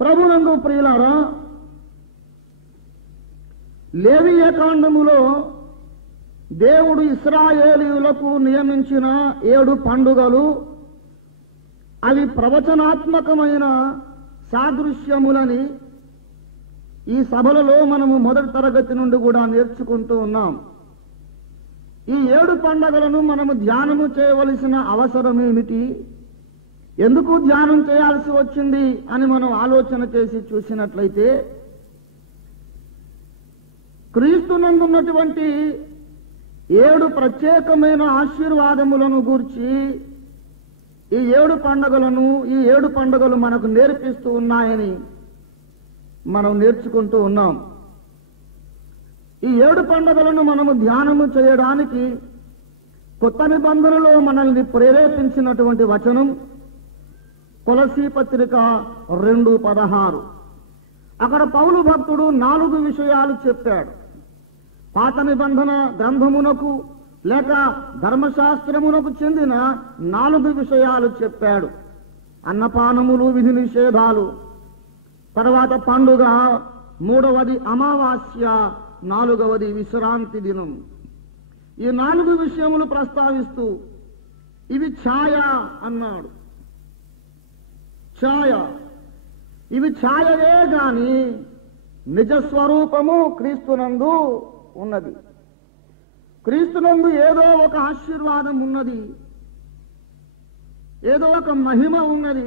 ప్రభునందు ప్రియులారా, లేవియ కాండములో దేవుడు ఇశ్రాయేలీయులకు నియమించిన 7 పండుగలు అవి ప్రవచనాత్మకమైన సాదృశ్యములని ఈ సభలలో మనము మొదటి తరగతి నుండి కూడా నేర్చుకుంటూ ఉన్నాం. ఈ 7 పండుగలను మనము ధ్యానము చేయవలసిన అవసరం ఏమిటి, ఎందుకు ధ్యానం చేయాల్సి వచ్చింది అని మనం ఆలోచన చేసి చూసినట్లయితే, క్రీస్తునందున్నటువంటి 7 ప్రత్యేకమైన ఆశీర్వాదములను గూర్చి ఈ 7 పండుగలు మనకు నేర్పిస్తూ ఉన్నాయని మనం నేర్చుకుంటూ ఉన్నాం. ఈ 7 పండుగలను మనము ధ్యానము చేయడానికి కొత్త నిబంధనలో మనల్ని ప్రేరేపించినటువంటి వచనం కొలసీ పత్రిక 2:16. అక్కడ పౌలు భక్తుడు 4 విషయాలు చెప్పాడు. పాత నిబంధన గ్రంథమునకు లేక ధర్మశాస్త్రమునకు చెందిన 4 విషయాలు చెప్పాడు. అన్నపానములు, విధి నిషేధాలు, తర్వాత పండుగ, 3వది అమావాస్య, 4వది విశ్రాంతి దినం. ఈ 4 విషయములు ప్రస్తావిస్తూ ఇవి ఛాయ అన్నాడు. ఛాయ, ఇవి ఛాయవే గాని నిజస్వరూపము క్రీస్తునందు ఉన్నది. క్రీస్తునందు ఏదో ఒక ఆశీర్వాదం ఉన్నది, ఏదో ఒక మహిమ ఉన్నది.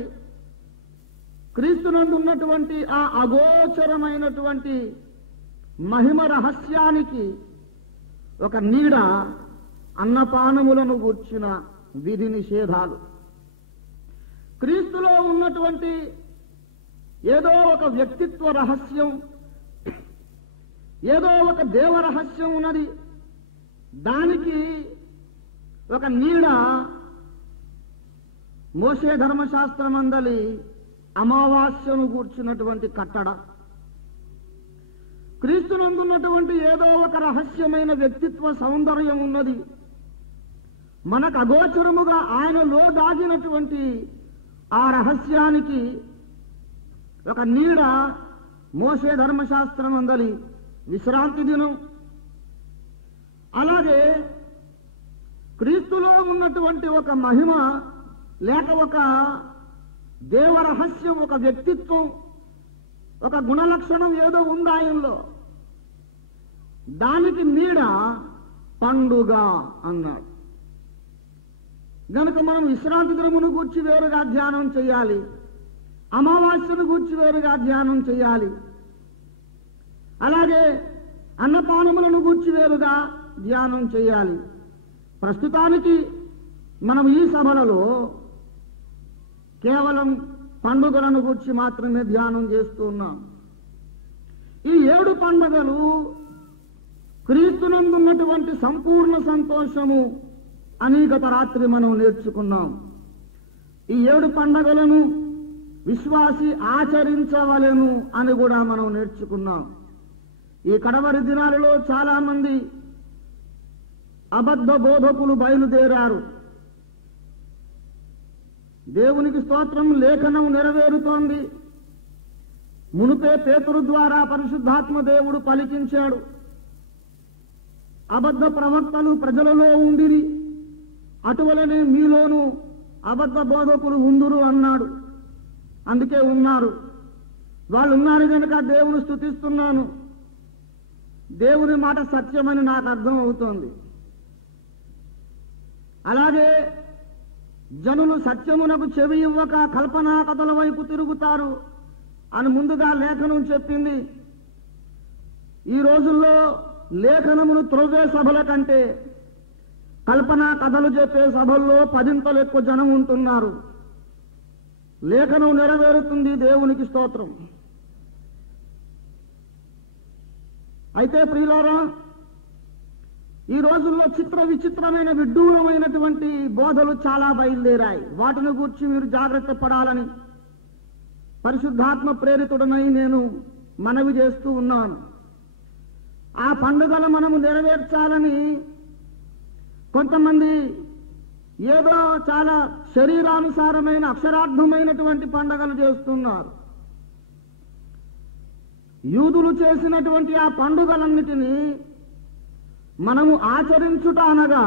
క్రీస్తునందు ఉన్నటువంటి ఆ అగోచరమైనటువంటి మహిమ రహస్యానికి ఒక నీడ అన్నపానములను గూర్చిన విధి నిషేధాలు. క్రీస్తులో ఉన్నటువంటి ఏదో ఒక వ్యక్తిత్వ రహస్యం, ఏదో ఒక దేవ రహస్యం ఉన్నది. దానికి ఒక నీడ మోషే ధర్మశాస్త్రమందలి అమావాస్యను గూర్చినటువంటి కట్టడ. క్రీస్తునందున్నటువంటి ఏదో ఒక రహస్యమైన వ్యక్తిత్వ సౌందర్యం ఉన్నది. మనకు అగోచరముగా ఆయనలో దాగినటువంటి ఆ రహస్యానికి ఒక నీడ మోషే ధర్మశాస్త్రమందలి విశ్రాంతి దినం. అలాగే క్రీస్తులో ఉన్నటువంటి ఒక మహిమ లేక ఒక దేవరహస్యం, ఒక వ్యక్తిత్వం, ఒక గుణలక్షణం ఏదో ఉంది ఆయనలో. దానికి నీడ పండుగ అన్నాడు. గనుక మనం విశ్రాంతి దినమును గూర్చి వేరుగా ధ్యానం చేయాలి, అమావాస్యను గూర్చి వేరుగా ధ్యానం చేయాలి, అలాగే అన్నపానములను గూర్చి వేరుగా ధ్యానం చేయాలి. ప్రస్తుతానికి మనం ఈ సభలలో కేవలం పండుగలను గూర్చి మాత్రమే ధ్యానం చేస్తూ ఉన్నాం. ఈ 7 పండుగలు క్రీస్తునందున్నటువంటి సంపూర్ణ సంతోషము అని గత రాత్రి మనం నేర్చుకున్నాం. ఈ 7 పండుగలను విశ్వాసి ఆచరించవలెను అని కూడా మనం నేర్చుకున్నాం. ఈ కడవరి దినాలలో చాలా మంది అబద్ధ బోధకులు బయలుదేరారు. దేవునికి స్తోత్రం, లేఖనం నెరవేరుతోంది. మునుపే పేతురు ద్వారా పరిశుద్ధాత్మ దేవుడు పలికించాడు. అబద్ధ ప్రవక్తలు ప్రజలలో ఉండిరి, అటువలనే మీలోనూ అబద్ధ బోధకులు ఉందురు అన్నాడు. అందుకే ఉన్నారు. వాళ్ళు ఉన్నారు కనుక దేవుని స్తుతిస్తున్నాను. దేవుని మాట సత్యమని నాకు అర్థం అవుతోంది. అలాగే జనులు సత్యమునకు చెవి ఇవ్వక కల్పనా కథల వైపు తిరుగుతారు అని ముందుగా లేఖనం చెప్పింది. ఈ రోజుల్లో లేఖనమును త్రొవ్వే సభల కంటే కల్పనా కథలు చెప్పే సభల్లో 10 ఎక్కువ జనం ఉంటున్నారు. లేఖనం నెరవేరుతుంది, దేవునికి స్తోత్రం. అయితే ప్రియులారా, ఈ రోజుల్లో చిత్ర విచిత్రమైన విడ్డూరమైనటువంటి బోధలు చాలా బయలుదేరాయి. వాటిని గూర్చి మీరు జాగ్రత్త పడాలని పరిశుద్ధాత్మ ప్రేరితుడనై నేను మనవి చేస్తూ ఉన్నాను. ఆ పండుగలు మనము నెరవేర్చాలని కొంతమంది ఏదో చాలా శరీరానుసారమైన అక్షరార్థమైనటువంటి పండుగలు చేస్తున్నారు. యూదులు చేసినటువంటి ఆ పండుగలన్నిటినీ మనము ఆచరించుట అనగా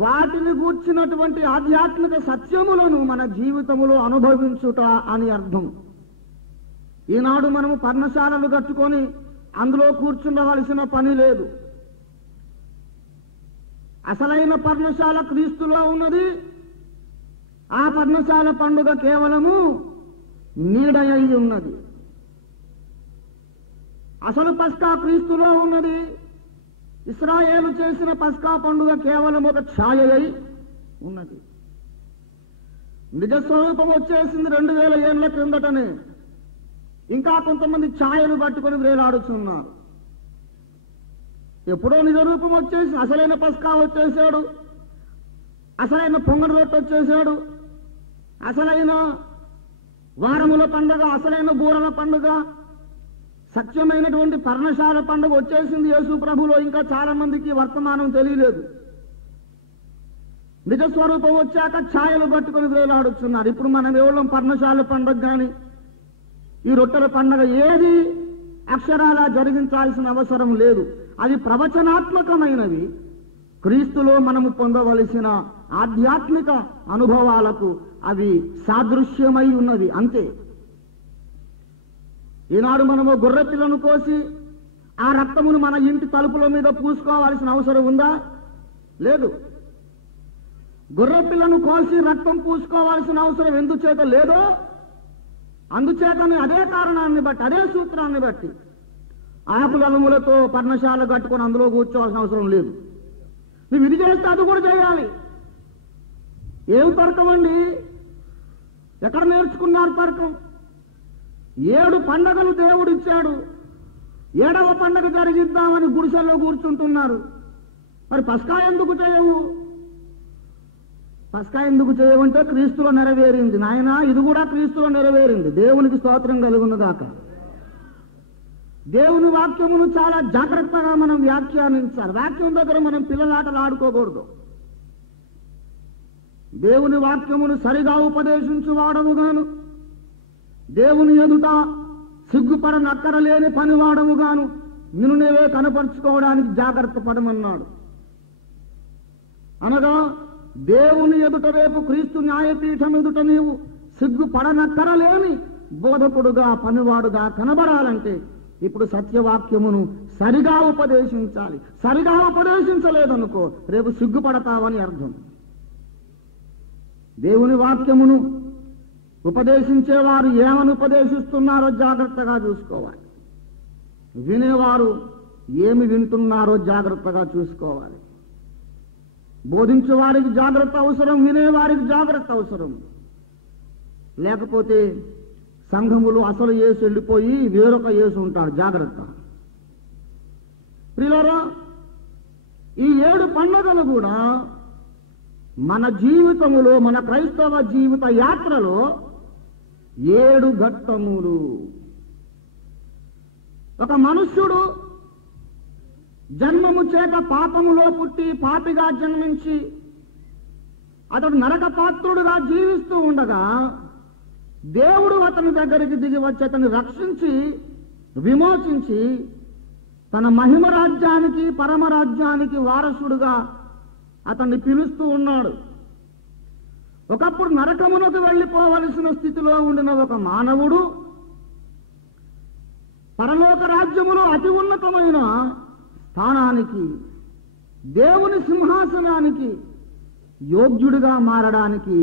వాటిని గూర్చినటువంటి ఆధ్యాత్మిక సత్యములను మన జీవితములో అనుభవించుట అని అర్థం. ఈనాడు మనము పర్ణశాలలు కట్టుకొని అందులో కూర్చుండవలసిన పని లేదు. అసలైన పర్ణశాల క్రీస్తులో ఉన్నది. ఆ పర్ణశాల పండుగ కేవలము నీడ అయి ఉన్నది. అసలు పస్కా క్రీస్తులో ఉన్నది. ఇశ్రాయేలు చేసిన పస్కా పండుగ కేవలం ఒక ఛాయ అయి ఉన్నది. నిజస్వరూపం వచ్చేసింది 2000 ఏళ్ల క్రిందటనే. ఇంకా కొంతమంది ఛాయలు పట్టుకొని వేలాడుతున్నారు. ఎప్పుడో నిజరూపం వచ్చేసి అసలైన పస్కా వచ్చేసాడు, అసలైన పొంగడి రొట్టె వచ్చేసాడు, అసలైన వారముల పండుగ, అసలైన బూరల పండుగ, సత్యమైనటువంటి పర్ణశాల పండుగ వచ్చేసింది యేసు ప్రభులో. ఇంకా చాలా మందికి వర్తమానం తెలియలేదు. నిజస్వరూపం వచ్చాక ఛాయలు పట్టుకొని వేలాడుతున్నారు. ఇప్పుడు మనం కేవలం పర్ణశాల పండుగ కానీ ఈ రొట్టెల పండుగ ఏది అక్షరాల జరిగించాల్సిన అవసరం లేదు. అది ప్రవచనాత్మకమైనవి. క్రీస్తులో మనము పొందవలసిన ఆధ్యాత్మిక అనుభవాలకు అవి సాదృశ్యమై ఉన్నవి అంతే. ఈనాడు మనము గొర్రె పిల్లను కోసి ఆ రక్తమును మన ఇంటి తలుపుల మీద పూసుకోవాల్సిన అవసరం ఉందా? లేదు. గొర్రె పిల్లను కోసి రక్తం పూసుకోవాల్సిన అవసరం ఎందుచేత లేదో అందుచేతనే అదే కారణాన్ని బట్టి, అదే సూత్రాన్ని బట్టి ఆకులములతో పర్ణశాల కట్టుకొని అందులో కూర్చోవాల్సిన అవసరం లేదు. నువ్వు ఇది చేస్తే అది కూడా చేయాలి. ఏం తర్కం అండి? ఎక్కడ నేర్చుకున్నారు తర్కం? 7 పండగలు దేవుడు ఇచ్చాడు. 7వ పండగ జరిగిద్దామని గుడిసెల్లో కూర్చుంటున్నారు. మరి పస్కా ఎందుకు చేయవు? పస్కా ఎందుకు చేయవంటే క్రీస్తులో నెరవేరింది. నాయన ఇది కూడా క్రీస్తులో నెరవేరింది. దేవునికి స్తోత్రం కలుగునుగాక. దేవుని వాక్యమును చాలా జాగ్రత్తగా మనం వ్యాఖ్యానించాలి. వాక్యం దగ్గర మనం పిల్లలాటలు ఆడుకోకూడదు. దేవుని వాక్యమును సరిగా ఉపదేశించువాడముగాను, దేవుని ఎదుట సిగ్గుపడనక్కరలేని పనివాడముగాను నిన్ను నీవే కనపరుచుకోవడానికి జాగ్రత్త పడమన్నాడు. అనగా దేవుని ఎదుట రేపు క్రీస్తు న్యాయపీఠం ఎదుట నీవు సిగ్గుపడనక్కరలేని బోధకుడుగా పనివాడుగా కనబడాలంటే ఇప్పుడు సత్యవాక్యమును సరిగా ఉపదేశించాలి. సరిగా ఉపదేశించలేదనుకో రేపు సిగ్గుపడతావని అర్థం. దేవుని వాక్యమును ఉపదేశించేవారు ఏమని ఉపదేశిస్తున్నారో జాగ్రత్తగా చూసుకోవాలి. వినేవారు ఏమి వింటున్నారో జాగ్రత్తగా చూసుకోవాలి. బోధించే వారికి జాగ్రత్త అవసరం, వినేవారికి జాగ్రత్త అవసరం. లేకపోతే సంఘములు అసలు యేసు వెళ్ళిపోయి వేరొక యేసు ఉంటాడు. జాగ్రత్త. ప్రియులారా, ఈ 7 పండుగలు కూడా మన జీవితములో, మన క్రైస్తవ జీవిత యాత్రలో 7 ఘట్టములు. ఒక మనుష్యుడు జన్మము చేత పాపములో పుట్టి పాపిగా జన్మించి అతడు నరక పాత్రుడుగా జీవిస్తూ ఉండగా దేవుడు అతని దగ్గరికి దిగి వచ్చి అతన్ని రక్షించి విమోచించి తన మహిమ రాజ్యానికి, పరమరాజ్యానికి వారసుడుగా అతన్ని పిలుస్తూ ఉన్నాడు. ఒకప్పుడు నరకమునకు వెళ్ళిపోవలసిన స్థితిలో ఉండిన ఒక మానవుడు పరలోక రాజ్యములో అతి ఉన్నతమైన స్థానానికి, దేవుని సింహాసనానికి యోగ్యుడిగా మారడానికి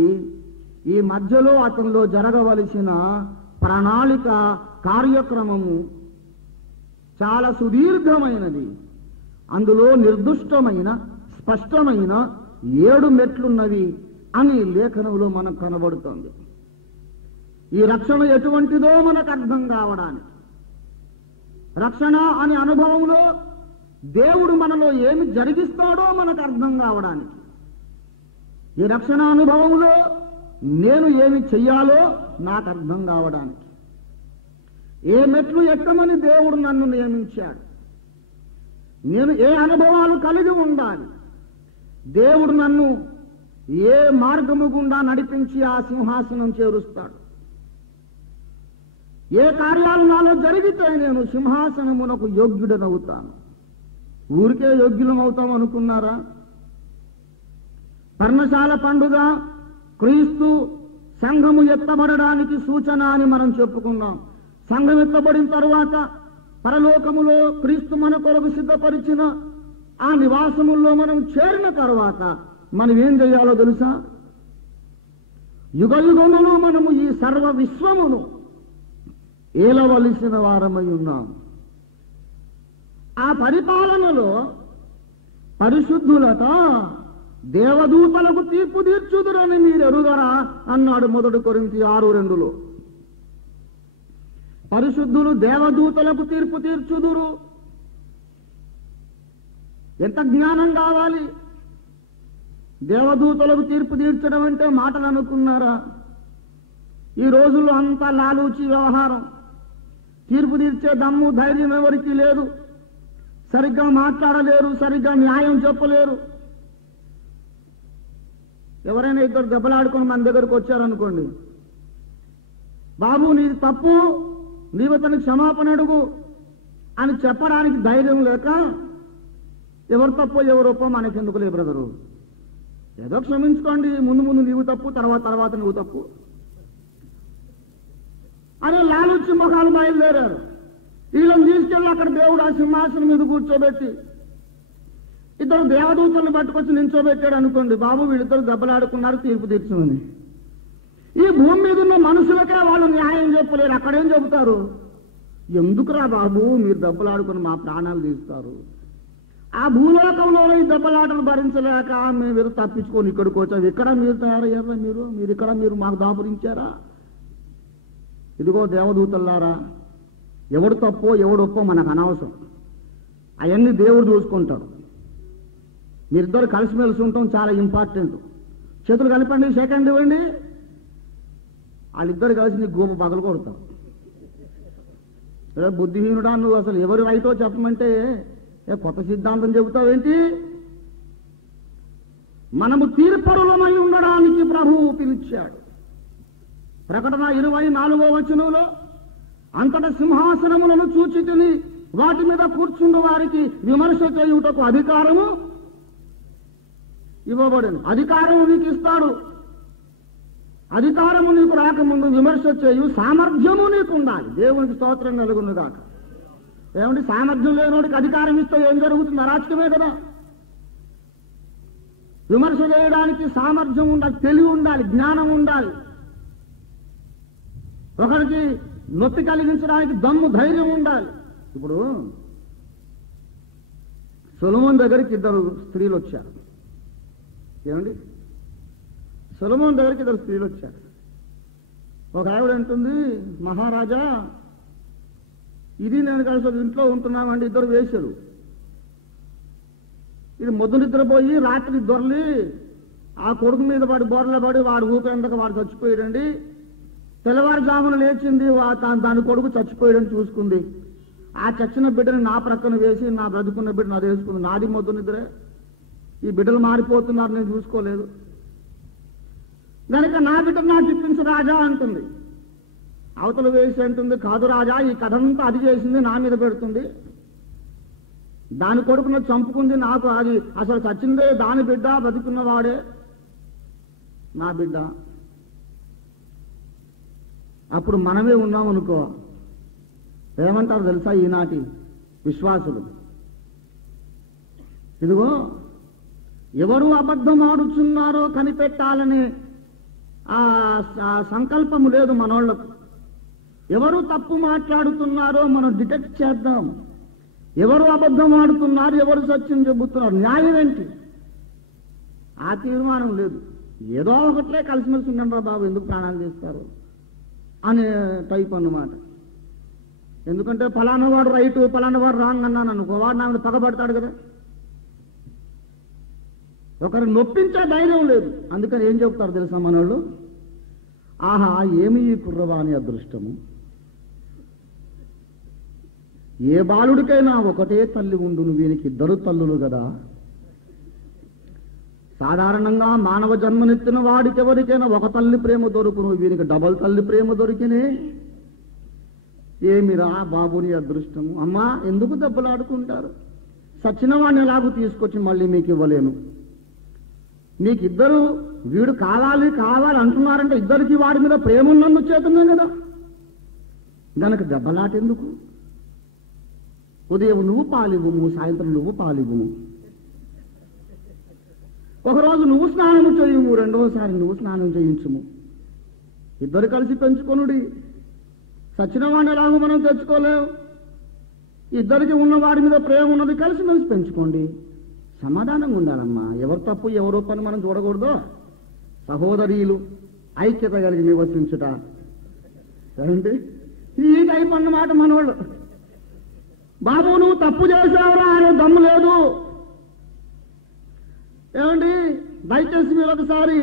ఈ మధ్యలో అతనిలో జరగవలసిన ప్రణాళిక, కార్యక్రమము చాలా సుదీర్ఘమైనది. అందులో నిర్దుష్టమైన, స్పష్టమైన 7 మెట్లున్నవి అని లేఖనంలో మనకు కనబడుతోంది. ఈ రక్షణ ఎటువంటిదో మనకు అర్థం కావడానికి, రక్షణ అనే అనుభవంలో దేవుడు మనలో ఏమి జరిగిస్తాడో మనకు అర్థం కావడానికి, ఈ రక్షణ అనుభవంలో నేను ఏమి చెయ్యాలో నాకు అర్థం కావడానికి, ఏ మెట్లు ఎక్కమని దేవుడు నన్ను నియమించాడు, నేను ఏ అనుభవాలు కలిగి ఉండాలి, దేవుడు నన్ను ఏ మార్గము గుండా నడిపించి ఆ సింహాసనం చేరుస్తాడు. ఏ కార్యాలు నాలో జరిగితే నేను సింహాసనమునకు యోగ్యుడనవుతాను. ఊరికే యోగ్యులం అవుతాం అనుకున్నారా? పర్ణశాల పండుగ క్రీస్తు సంఘము ఎత్తబడడానికి సూచన అని మనం చెప్పుకున్నాం. సంఘం ఎత్తబడిన తరువాత పరలోకములో క్రీస్తు మన కొరకు సిద్ధపరిచిన ఆ నివాసముల్లో మనం చేరిన తరువాత మనం ఏం చేయాలో తెలుసా? యుగ యుగములు మనము ఈ సర్వ విశ్వమును ఏలవలసిన వారమై ఉన్నాం. ఆ పరిపాలనలో పరిశుద్ధులట దేవదూతలకు తీర్పు తీర్చుదురని మీరు ఎరుగరా అన్నాడు 1 కొరింథీ 6:2. పరిశుద్ధులు దేవదూతలకు తీర్పు తీర్చుదురు. ఎంత జ్ఞానం కావాలి! దేవదూతలకు తీర్పు తీర్చడం అంటే మాటలు అనుకున్నారా? ఈ రోజుల్లో అంతా లాలూచి వ్యవహారం. తీర్పు తీర్చే దమ్ము ధైర్యం ఎవరికి లేదు. సరిగ్గా మాట్లాడలేరు, సరిగ్గా న్యాయం చెప్పలేరు. ఎవరైనా ఇద్దరు దెబ్బలాడుకొని మన దగ్గరకు వచ్చారనుకోండి, బాబు నీది తప్పు, నీవు అతనికి క్షమాపణ అడుగు అని చెప్పడానికి ధైర్యం లేక ఎవరు తప్పో ఎవరు ఒప్పో మనకెందుకులే బ్రదరు, ఏదో క్షమించుకోండి, ముందు ముందు నీవు తప్పు, తర్వాత నువ్వు తప్పు అనే లాలూచి మొఖాలు బయలుదేరారు. వీళ్ళని తీసుకెళ్ళి అక్కడ దేవుడు ఆ సింహాసనం మీద కూర్చోబెట్టి ఇద్దరు దేవదూతలను పట్టుకొచ్చి నించోబెట్టాడు అనుకోండి, బాబు వీళ్ళిద్దరు దెబ్బలాడుకున్నారు, తీర్పు తీర్చుమని. ఈ భూమి మీద ఉన్న మనుషులకే వాళ్ళు న్యాయం చెప్పలేరు. అక్కడేం చెబుతారు? ఎందుకురా బాబు మీరు దెబ్బలాడుకుని మా ప్రాణాలు తీస్తారు. ఆ భూలోకంలో ఈ దెబ్బలాటలు భరించలేక మేము ఏదో తప్పించుకొని ఇక్కడికి వచ్చాము. ఇక్కడ మీరు తయారయ్యారా? మీరు ఇక్కడ మీరు మాకు దాపురించారా? ఇదిగో దేవదూతల్లారా, ఎవడు తప్పో ఎవడు ఒప్పో మనకు అనవసరం. అవన్నీ దేవుడు చూసుకుంటాడు. మీరిద్దరు కలిసిమెలిసి ఉంటాం చాలా ఇంపార్టెంట్. చేతులు కలిపండి, సెకండ్ ఇవ్వండి. వాళ్ళిద్దరు కలిసి నీకు గోప పగలు కొడతాం. బుద్ధిహీనుడా నువ్వు, అసలు ఎవరు రైటో చెప్పమంటే కొత్త సిద్ధాంతం చెబుతావేంటి? మనము తీర్పరులమై ఉండడానికి ప్రభువు పిలిచాడు. ప్రకటన 24వ వచనంలో అంతట సింహాసనములను చూచితిని, వాటి మీద కూర్చుండు వారికి విమర్శ చేయుటకు అధికారము ఇవ్వబడను. అధికారము నీకు ఇస్తాడు. అధికారము నీకు రాకముందు విమర్శ చేయు సామర్థ్యము నీకు ఉండాలి. దేవునికి స్తోత్రం కలుగును గాక. ఏమంటే సామర్థ్యం లేనివాడికి అధికారం ఇస్తే ఏం జరుగుతుంది? అరాచకమే కదా. విమర్శ చేయడానికి సామర్థ్యం ఉండాలి, తెలివి ఉండాలి, జ్ఞానం ఉండాలి. ఒకరికి నొప్పి కలిగించడానికి దమ్ము ధైర్యం ఉండాలి. ఇప్పుడు సొలొమోను దగ్గరికి ఇద్దరు స్త్రీలు వచ్చారు. ఏమండి, సొలొమోను దగ్గరికి ఇద్దరు స్త్రీలు వచ్చారు. ఒక ఆవిడ అంటుంది, మహారాజా ఇది నేను కలిసి ఇంట్లో ఉంటున్నామండి, ఇద్దరు వేశారు. ఇది మొద్దు నిద్రపోయి రాత్రి దొరలి ఆ కొడుకు మీద పడి బోర్ల పడి వాడు ఊపేందుకు వాడు చచ్చిపోయాడండి. తెల్లవారుజామున లేచింది, దాని కొడుకు చచ్చిపోయాడని చూసుకుంది. ఆ చచ్చిన బిడ్డని నా ప్రక్కన వేసి నా బ్రతుకున్న బిడ్డను అది వేసుకుంది. నాది మొద్దు నిద్రే, ఈ బిడ్డలు మారిపోతున్నారు, నేను చూసుకోలేదు కనుక నా బిడ్డను నాకు ఇప్పించు రాజా అంటుంది. అవతల వేసి అంటుంది, కాదు రాజా, ఈ కథంతా అది చేసింది, నా మీద పెడుతుంది. దాని కొడుకును చంపుకుంది, నాకు అది అసలు చచ్చిందే దాని బిడ్డ, బతుకున్నవాడే నా బిడ్డ. అప్పుడు మనమే ఉన్నామనుకో, ఏమంటారు తెలుసా ఈనాటి విశ్వాసులు? ఇదిగో ఎవరు అబద్ధం ఆడుచున్నారో కనిపెట్టాలనే ఆ సంకల్పము లేదు మనోళ్లకు. ఎవరు తప్పు మాట్లాడుతున్నారో మనం డిటెక్ట్ చేద్దాం. ఎవరు అబద్ధం ఆడుతున్నారు, ఎవరు సత్యం చెబుతున్నారు, న్యాయం ఏంటి? ఆ తీర్మానం లేదు. ఏదో ఒకట్లే కలిసిమెలిసి ఉండండి రా బాబు, ఎందుకు ప్రాణాలు తీస్తారు అనే టైప్ అన్నమాట. ఎందుకంటే ఫలానా వాడు రైట్, ఫలానా వాడు రాంగ్ అన్నాను అనుకో, వాడు నా మీద పగబడతాడు కదా. ఒకరు నొప్పించే ధైర్యం లేదు. అందుకని ఏం చెబుతారు తెలుసా మనోళ్ళు? ఆహా ఏమి ఈ కుర్రవాణి అదృష్టము, ఏ బాలుడికైనా ఒకటే తల్లి ఉండును, వీనికి ఇద్దరు తల్లులు కదా. సాధారణంగా మానవ జన్మనెత్తిన వాడికి ఎవరికైనా ఒక తల్లి ప్రేమ దొరుకును, వీనికి డబల్ తల్లి ప్రేమ దొరికినే. ఏమిరా బాబుని అదృష్టము. అమ్మా ఎందుకు దెబ్బలాడుకుంటారు? సచిన వాడిని ఎలాగూ తీసుకొచ్చి మళ్ళీ మీకు ఇవ్వలేను. మీకు ఇద్దరు వీడు కావాలి కావాలి అంటున్నారంటే ఇద్దరికి వాడి మీద ప్రేమ ఉన్నందు చేతనే కదా. దానికి దెబ్బలాటెందుకు? ఉదయం నువ్వు పాలివ్వము, సాయంత్రం నువ్వు పాలివ్వము. ఒకరోజు నువ్వు స్నానం చేయము, రెండవసారి నువ్వు స్నానం చేయించుము. ఇద్దరు కలిసి పెంచుకొనుడి. సచిన వాడిని ఎలాగో మనం తెచ్చుకోలేవు. ఇద్దరికి ఉన్నవాడి మీద ప్రేమ ఉన్నది, కలిసి మెలిసి పెంచుకోండి. సమాధానంగా ఉండాలమ్మా. ఎవరు తప్పు ఎవరో పని మనం చూడకూడదు. సహోదరీలు ఐక్యత కలిగి నివసించుట ఏంటి ఈ టైప్ అన్నమాట మనోళ్ళు. బాబు నువ్వు తప్పు చేసావురా అనే దమ్ము లేదు. ఏమండి దయచేసి మీరు ఒకసారి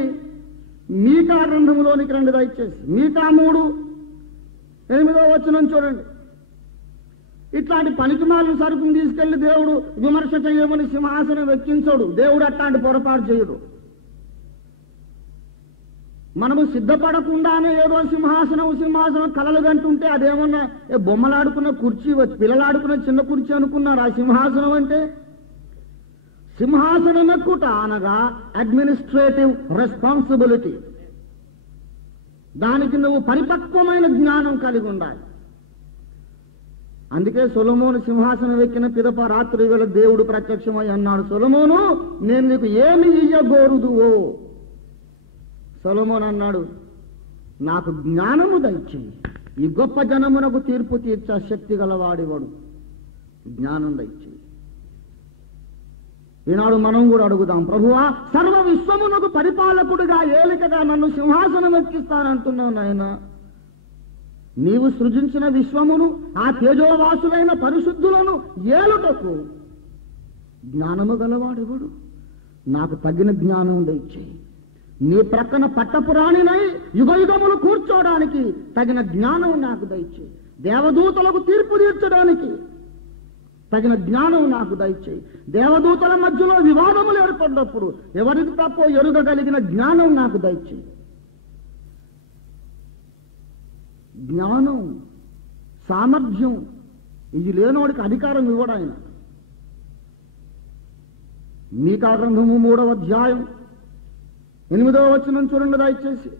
మీకా గ్రంథంలోనికి రండి. దయచేసి మీకా 3:8 వచనం చూడండి. ఇట్లాంటి పనికిమాలిన సరుకుని తీసుకెళ్లి దేవుడు విమర్శ చేయమని సింహాసనం ఎక్కించడు. దేవుడు అట్లాంటి పొరపాటు చేయడు. మనము సిద్ధపడకుండానే ఏదో సింహాసనం కలలు కంటుంటే అదేమన్నా బొమ్మలాడుకున్న కుర్చీ, పిల్లలాడుకున్న చిన్న కుర్చీ అనుకున్నారు. ఆ సింహాసనం అంటే సింహాసనం ఎక్కుట అనగా అడ్మినిస్ట్రేటివ్ రెస్పాన్సిబిలిటీ. దానికి నువ్వు పరిపక్వమైన జ్ఞానం కలిగి ఉండాలి. అందుకే సొలొమోను సింహాసనం ఎక్కిన పిదప రాత్రి వేళ దేవుడు ప్రత్యక్షమై అన్నాడు, సొలొమోను నేను నీకు ఏమి ఇయ్యగోరుదువో. సొలొమోను అన్నాడు, నాకు జ్ఞానము దయచేయి. ఈ గొప్ప జనమునకు తీర్పు తీర్చే శక్తి గలవాడివాడు, జ్ఞానం దయచేయి. ఈనాడు మనం కూడా అడుగుదాం, ప్రభువా సర్వ విశ్వమునకు పరిపాలకుడిగా ఏలికగా నన్ను సింహాసనం ఎక్కిస్తానంటున్నావు నాయన. నీవు సృజించిన విశ్వమును ఆ తేజోవాసులైన పరిశుద్ధులను ఏలుటకు జ్ఞానము గలవాడివాడు, నాకు తగిన జ్ఞానం దయచేయి. నీ ప్రక్కన పట్టపురాణినై యుగయుగములు కూర్చోడానికి తగిన జ్ఞానం నాకు దయచేయి. దేవదూతలకు తీర్పు తీర్చడానికి తగిన జ్ఞానం నాకు దయచేయి. దేవదూతల మధ్యలో వివాదములు ఏర్పడినప్పుడు ఎవరికి తప్పో ఎరుగగలిగిన జ్ఞానం నాకు దయచేయి. జ్ఞానం, సామర్థ్యం ఇది లేనోడికి అధికారం ఇవ్వడు ఆయన. మీకా గ్రంథము 3:8 వచనం చూడండి దయచేసి.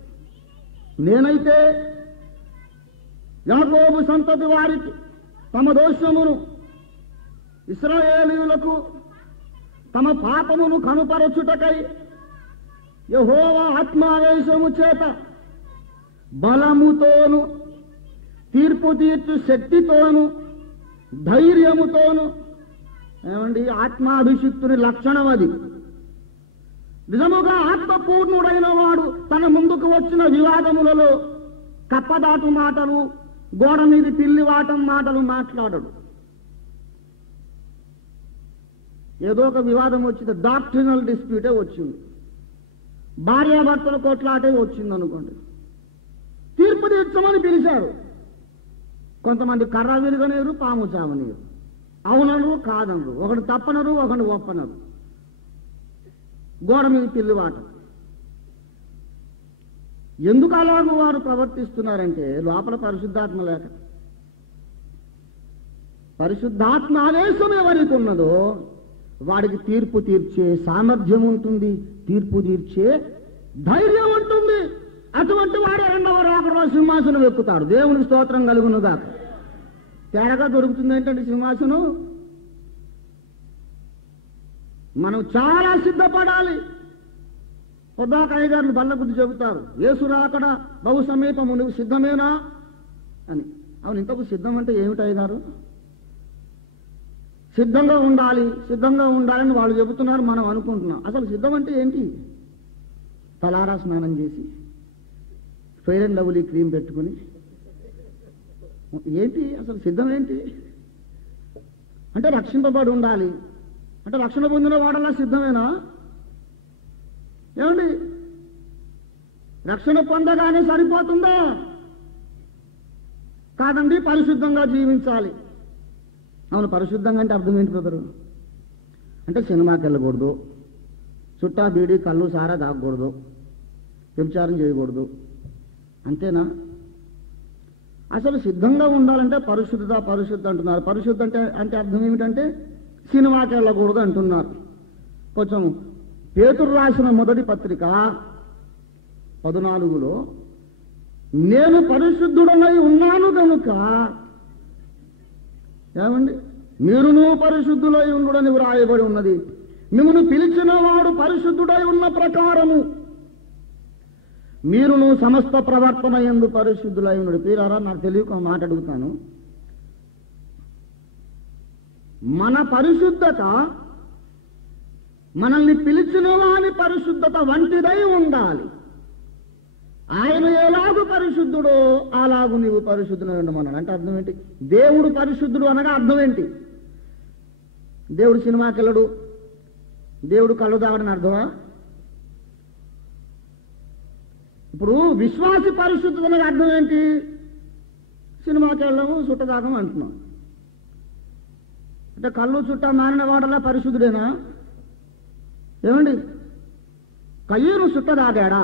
నేనైతే యాకోబు సంతతి వారికి తమ దోషమును, ఇశ్రాయేలీయులకు తమ పాపమును కనుపరచుటకై యెహోవా ఆత్మావేశము చేత బలముతోను, తీర్పు తీర్చు శక్తితోను, ధైర్యముతోను. ఏమండి ఆత్మాభిషిక్తుని లక్షణం అది. నిజముగా ఆత్మపూర్ణుడైన వాడు తన ముందుకు వచ్చిన వివాదములలో కప్పదాటు మాటలు, గోడ మీది పిల్లివాటం మాటలు మాట్లాడడు. ఏదో ఒక వివాదం వచ్చింది, డాక్ట్రినల్ డిస్ప్యూటే వచ్చింది, భార్యాభర్తల కొట్లాటే వచ్చింది అనుకోండి, తీర్పు తీర్చమని పిలిచారు. కొంతమంది కర్ర విరగనేరు, పాము చావనేరు, అవునరు కాదనరు, ఒకడు తప్పనరు, ఒకడు ఒప్పనరు, గోడ మీద పిల్లివాట. ఎందుకు అలాగూ వారు ప్రవర్తిస్తున్నారంటే లోపల పరిశుద్ధాత్మ లేక. పరిశుద్ధాత్మ ఆవేశం ఎవరికి ఉన్నదో వాడికి తీర్పు తీర్చే సామర్థ్యం ఉంటుంది, తీర్పు తీర్చే ధైర్యం ఉంటుంది. అటువంటి వాడే రెండవ రాకడలో సింహాసనం ఎక్కుతాడు. దేవుని స్తోత్రం కలుగునుగా. తేరగా దొరుకుతుంది ఏంటంటే సింహాసనం. మనం చాలా సిద్ధపడాలి. పొద్దాక అయ్యగారులు బల్ల బుద్ధి చెబుతారు, యేసు రాకడ బహు సమీపము, నువ్వు సిద్ధమేనా అని. అవును, ఇంతకు సిద్ధం అంటే ఏమిటి అయ్యగారు? సిద్ధంగా ఉండాలి, సిద్ధంగా ఉండాలని వాళ్ళు చెబుతున్నారు, మనం అనుకుంటున్నాం. అసలు సిద్ధం అంటే ఏంటి? తలారా స్నానం చేసి ఫెయిర్ అండ్ లవ్లీ క్రీమ్ పెట్టుకుని ఏంటి అసలు సిద్ధం ఏంటి? అంటే రక్షింపబడి ఉండాలి అంటే రక్షణ పొందిన వాడల్లా సిద్ధమేనా? ఏమండి రక్షణ పొందగానే సరిపోతుందా? కాదండి, పరిశుద్ధంగా జీవించాలి. అవును, పరిశుద్ధంగా అంటే అర్థం ఏంటి బ్రదరు? అంటే సినిమాకి వెళ్ళకూడదు, చుట్టా బీడీ కళ్ళు సారా తాగకూడదు, వ్యభిచారం చేయకూడదు, అంతేనా? అసలు సిద్ధంగా ఉండాలంటే పరిశుద్ధ అంటున్నారు. పరిశుద్ధ అంటే అంటే అర్థం ఏమిటంటే సినిమాకి వెళ్ళకూడదు అంటున్నారు. కొంచెం పేతురు రాసిన మొదటి పత్రిక 14లో నేను పరిశుద్ధుడనై ఉన్నాను కనుక ఏమండి మీరును పరిశుద్ధులై ఉండుడని వ్రాయబడి ఉన్నది. మిమ్మల్ని పిలిచిన వాడు పరిశుద్ధుడై ఉన్న ప్రకారము మీరును సమస్త ప్రవర్తన యందు పరిశుద్ధులై ఉన్నాడు. ప్రియులారా, నాకు తెలియక ఒక మాట అడుగుతాను. మన పరిశుద్ధత మనల్ని పిలిచిన వాని పరిశుద్ధత వంటిదై ఉండాలి. ఆయన ఎలాగు పరిశుద్ధుడో అలాగు నీవు పరిశుద్ధులై ఉండమన్నాడు. అంటే అర్థం ఏంటి? దేవుడు పరిశుద్ధుడు అనగా అర్థం ఏంటి? దేవుడు సినిమాకి వెళ్ళడు, దేవుడు కళ్ళు తాగడని అర్థమా? ఇప్పుడు విశ్వాసి పరిశుద్ధత అనగా అర్థం ఏంటి? సినిమాకి వెళ్ళము, చుట్ట తాగము అంటున్నాం. అంటే కళ్ళు చుట్ట మానిన వాడలా పరిశుద్ధుడేనా? ఏమండి, కయ్యూను చుట్ట తాగాడా?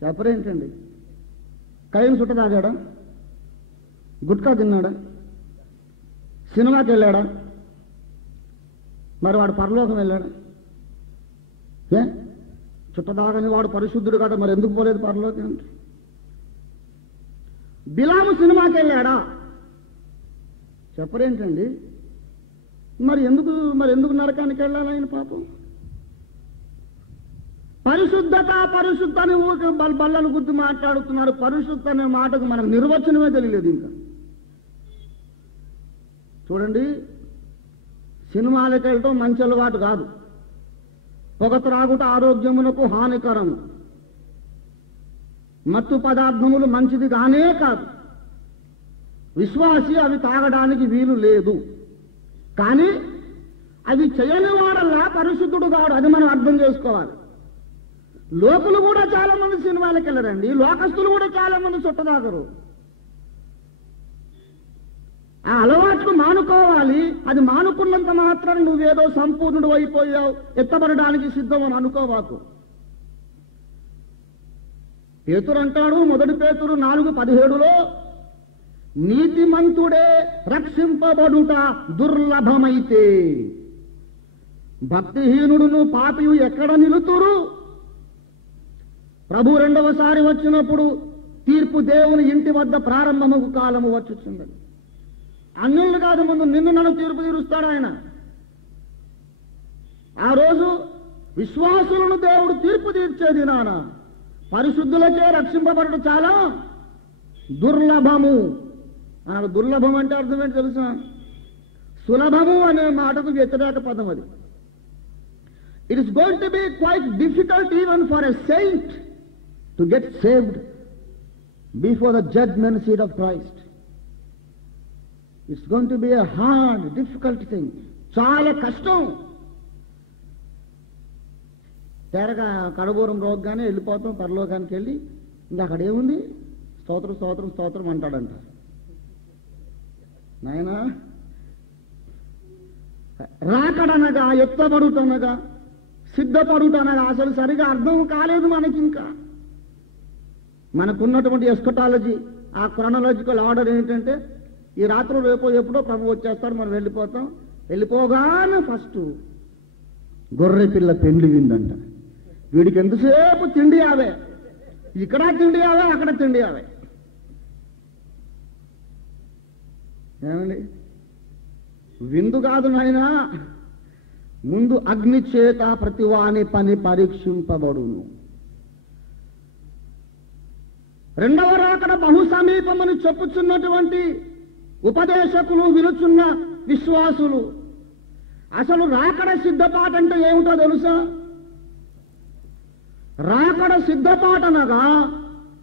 చెప్పరేంటండి? కయ్యూను చుట్ట తాగాడా? గుట్కా తిన్నాడా? సినిమాకి వెళ్ళాడా? మరి వాడు పరలోకం వెళ్ళాడా? ఏ చుట్టదాగని వాడు పరిశుద్ధుడు కదా, మరి ఎందుకు పోలేదు పరలోకం అంటే? బిలాము సినిమాకి వెళ్ళాడా? చెప్పరేంటండి? మరి ఎందుకు నరకానికి వెళ్ళాలి ఆయన పాపం? పరిశుద్ధ అని ఊరికి బల్లను గుర్తు మాట్లాడుతున్నారు. పరిశుద్ధ అనే మాటకు మనకు నిర్వచనమే తెలియలేదు. ఇంకా చూడండి, సినిమాలకు వెళ్ళటం మంచి అలవాటు కాదు. పొగ త్రాగుట ఆరోగ్యమునకు హానికరం. మత్తు పదార్థములు మంచిది కానే కాదు. విశ్వాసి అవి తాగడానికి వీలు లేదు. కానీ అవి చేయని వాడల్లా పరిశుద్ధుడు కాడు. అది మనం అర్థం చేసుకోవాలి. లోకులు కూడా చాలా మంది సినిమాలకు వెళ్ళరండి. లోకస్తులు కూడా చాలా మంది చుట్టదాగరు. ఆ అలవాట్లు మానుకోవాలి. అది మానుకున్నంత మాత్రం నువ్వేదో సంపూర్ణుడు అయిపోయావు, ఎత్తబడడానికి సిద్ధం అని అనుకోవాకు. పేతురు అంటాడు, మొదటి పేతురు 4:17లో నీతిమంతుడే రక్షింపబడుట దుర్లభమైతే భక్తిహీనుడును పాపియు ఎక్కడ నిలుతురు? ప్రభు రెండవసారి వచ్చినప్పుడు తీర్పు దేవుని ఇంటి వద్ద ప్రారంభము కాలము వచ్చుచున్నది. అన్యులు కాదు, ముందు నిన్ను నన్ను తీర్పు తీరుస్తాడు ఆయన. ఆ రోజు విశ్వాసులను దేవుడు తీర్పు తీర్చేది నాన్న. పరిశుద్ధులకే రక్షింపబడటం చాలా దుర్లభము. నాకు దుర్లభం అంటే అర్థం ఏంటి తెలుసా? సులభము అనే మాటకు వ్యతిరేక పదం అది. It is going to be quite difficult even for a saint to get saved before the judgement seat of Christ. It's going to be a hard difficult thing. చాలా కష్టం. తేరగా కడగూరం రోగ్గానే వెళ్ళిపోతాం పరలోకానికి వెళ్ళి, ఇంకా అక్కడ ఏముంది? స్తోత్రం స్తోత్రం స్తోత్రం అంటాడంట. నాయనా, రాకడనగా, ఎత్తబడుటనగా, సిద్ధపడుటనగా అసలు సరిగా అర్థం కాలేదు మనకి. ఇంకా మనకున్నటువంటి ఎస్కటాలజీ, ఆ క్రోనలాజికల్ ఆర్డర్ ఏంటంటే ఈ రాత్రి రేపో ఎప్పుడో ప్రభు వచ్చేస్తాడు, మనం వెళ్ళిపోతాం. వెళ్ళిపోగానే ఫస్ట్ గొర్రె పిల్ల పెండ్లి విందంట. వీడికి ఎంతసేపు తిండి ఆవే, ఇక్కడ తిండి ఆవే, అక్కడ తిండి ఆవే. ఏమండి, విందు కాదు నాయనా, ముందు అగ్ని చేత ప్రతివాని పని పరీక్షింపబడును. రెండవ రాకడ బహు సమీపమని చెప్పుచున్నటువంటి ఉపదేశకులు, వినుచున్న విశ్వాసులు, అసలు రాకడ సిద్ధపాటు అంటే ఏమిటో తెలుసా? రాకడ సిద్ధపాటనగా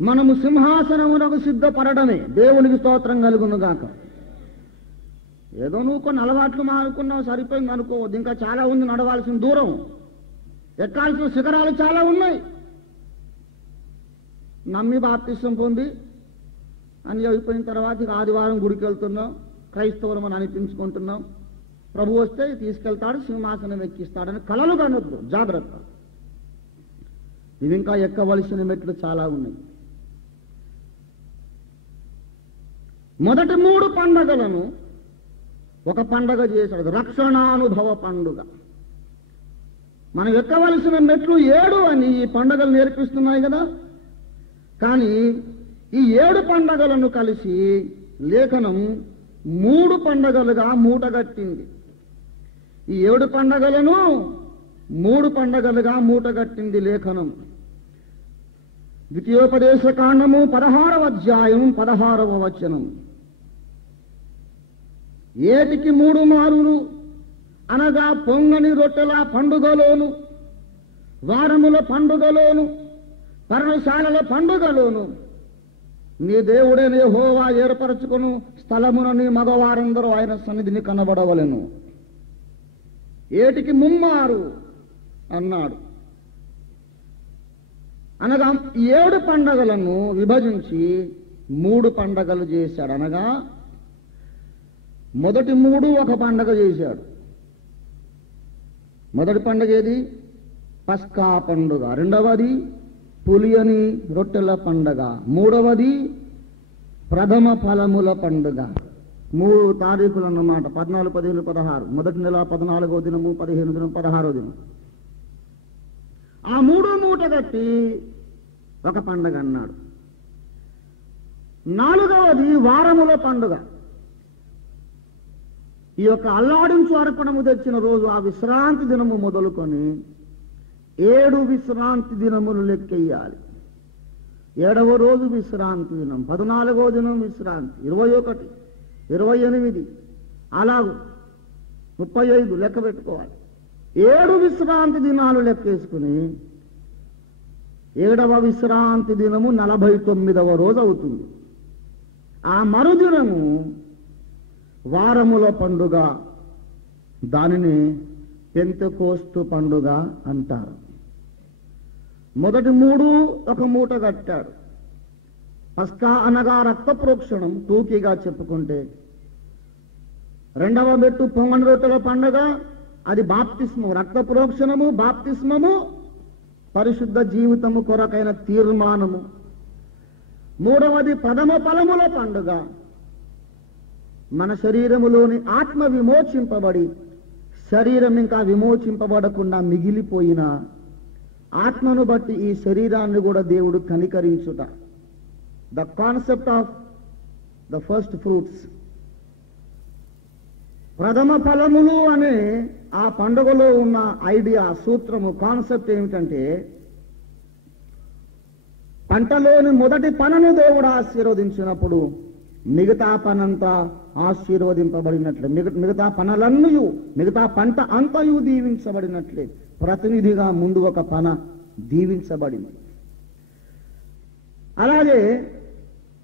మనము సింహాసనమునకు సిద్ధపడడమే. దేవునికి స్తోత్రం కలుగునుగాక. ఏదో నువ్వు కొన్ని అలవాట్లు మానుకున్నావు, సరిపోయింది అనుకోవద్దు. ఇంకా చాలా ఉంది నడవాల్సిన దూరం, ఎక్కాల్సిన శిఖరాలు చాలా ఉన్నాయి. నమ్మి బాప్తిసం పొంది అని అయిపోయిన తర్వాత ఇక ఆదివారం గుడికి వెళ్తున్నాం, క్రైస్తవులం అని అనిపించుకుంటున్నాం. ప్రభు వస్తే తీసుకెళ్తాడు, సింహాసనం ఎక్కిస్తాడని కలలు కనొద్దు. జాగ్రత్త. ఇవి ఇంకా ఎక్కవలసిన మెట్లు చాలా ఉన్నాయి. మొదటి 3 పండగలను ఒక పండగ చేశాడు, రక్షణానుభవ పండుగ. మనం ఎక్కవలసిన మెట్లు 7 అని ఈ పండగలు నేర్పిస్తున్నాయి కదా. కానీ ఈ 7 పండగలను కలిసి లేఖనం 3 పండగలుగా మూటగట్టింది. ఈ 7 పండగలను 3 పండగలుగా మూటగట్టింది లేఖనం. ద్వితీయోపదేశ కాండము 16వ అధ్యాయం 16వ వచనం. ఏటికి 3 మారులు అనగా పొంగని రొట్టెల పండుగలోను, వారముల పండుగలోను, పర్ణశాలల పండుగలోను నీ దేవుడైన యెహోవా ఏర్పరచుకొను స్థలమున నీ మగవారందరూ ఆయన సన్నిధిని కనబడవలెను. ఏటికి 3 మారు అన్నాడు. అనగా 7 పండగలను విభజించి 3 పండగలు చేశాడు. అనగా మొదటి 3 ఒక పండగ చేశాడు. మొదటి పండగ ఏది? పస్కా పండుగ. రెండవది పులియని రొట్టెల పండగ. మూడవది ప్రథమ ఫలముల పండుగ. 3 తారీఖులు అన్నమాట. 14, 15, 16. మొదటి నెల 14వ దినము, 15వ దినం, 16వ దినం. ఆ 3 మూట కట్టి ఒక పండగ అన్నాడు. 4వది వారముల పండుగ. ఈ యొక్క అల్లాడించు అర్పణము తెచ్చిన రోజు, ఆ విశ్రాంతి దినము మొదలుకొని 7 విశ్రాంతి దినములు లెక్కెయ్యాలి. 7వ రోజు విశ్రాంతి దినం, 14వ దినం విశ్రాంతి, 21, 28, అలాగూ 35 లెక్క పెట్టుకోవాలి. 7 విశ్రాంతి దినాలు లెక్కేసుకుని 7వ విశ్రాంతి దినము 49వ రోజు అవుతుంది. ఆ మరుదినము వారముల పండుగ. దానిని పెంతెకోస్తు పండుగ అంటారు. మొదటి 3 ఒక మూట కట్టాడు. పస్కా అనగా రక్త ప్రోక్షణం టూకీగా చెప్పుకుంటే. రెండవ మెట్టు పొంగని రొట్టెల పండుగ, అది బాప్తిస్మము. రక్త ప్రోక్షణము, బాప్తిస్మము పరిశుద్ధ జీవితము కొరకైన తీర్మానము. మూడవది ప్రథమ ఫలముల పండుగ. మన శరీరములోని ఆత్మ విమోచింపబడి శరీరం ఇంకా విమోచింపబడకుండా మిగిలిపోయిన ఆత్మను బట్టి ఈ శరీరాన్ని కూడా దేవుడు కనికరించుట. The concept of the first fruits. ప్రథమ ఫలములు అనే ఆ పండుగలో ఉన్న ఐడియా, సూత్రము, కాన్సెప్ట్ ఏమిటంటే, పంటలోని మొదటి పనను దేవుడు ఆశీర్వదించినప్పుడు మిగతా పనంతా ఆశీర్వదింపబడినట్లే, మిగతా పనులన్నీ, మిగతా పంట అంతయు దీవించబడినట్లే ప్రతినిధిగా ముందు ఒక పన దీవించబడింది. అలాగే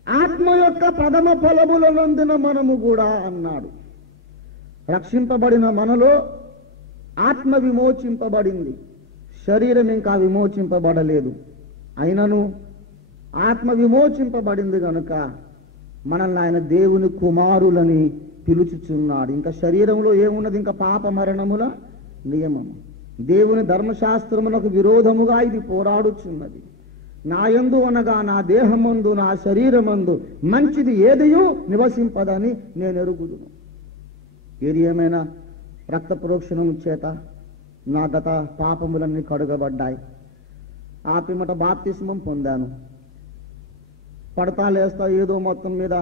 ఆత్మ యొక్క ప్రథమ ఫలములనందున మనము కూడా అన్నాడు. రక్షింపబడిన మనలో ఆత్మ విమోచింపబడింది, శరీరం ఇంకా విమోచింపబడలేదు. అయినను ఆత్మ విమోచింపబడింది కనుక మనల్ని ఆయన దేవుని కుమారులని పిలుచుచున్నాడు. ఇంకా శరీరంలో ఏమున్నది? ఇంకా పాప మరణముల నియమము. దేవుని ధర్మశాస్త్రమునకు విరోధముగా ఇది పోరాడుచున్నది. నా యందు అనగా నా దేహమందు, నా శరీరమందు మంచిది ఏదియూ నివసింపదని నేను ఎరుగుదును. ఏది ఏమైనా రక్త ప్రోక్షణము చేత నా గత పాపములన్నీ కడుగబడ్డాయి. ఆ పిమ్మట బాప్తిస్మం పొందాను. పడతా లేస్తా ఏదో మొత్తం మీద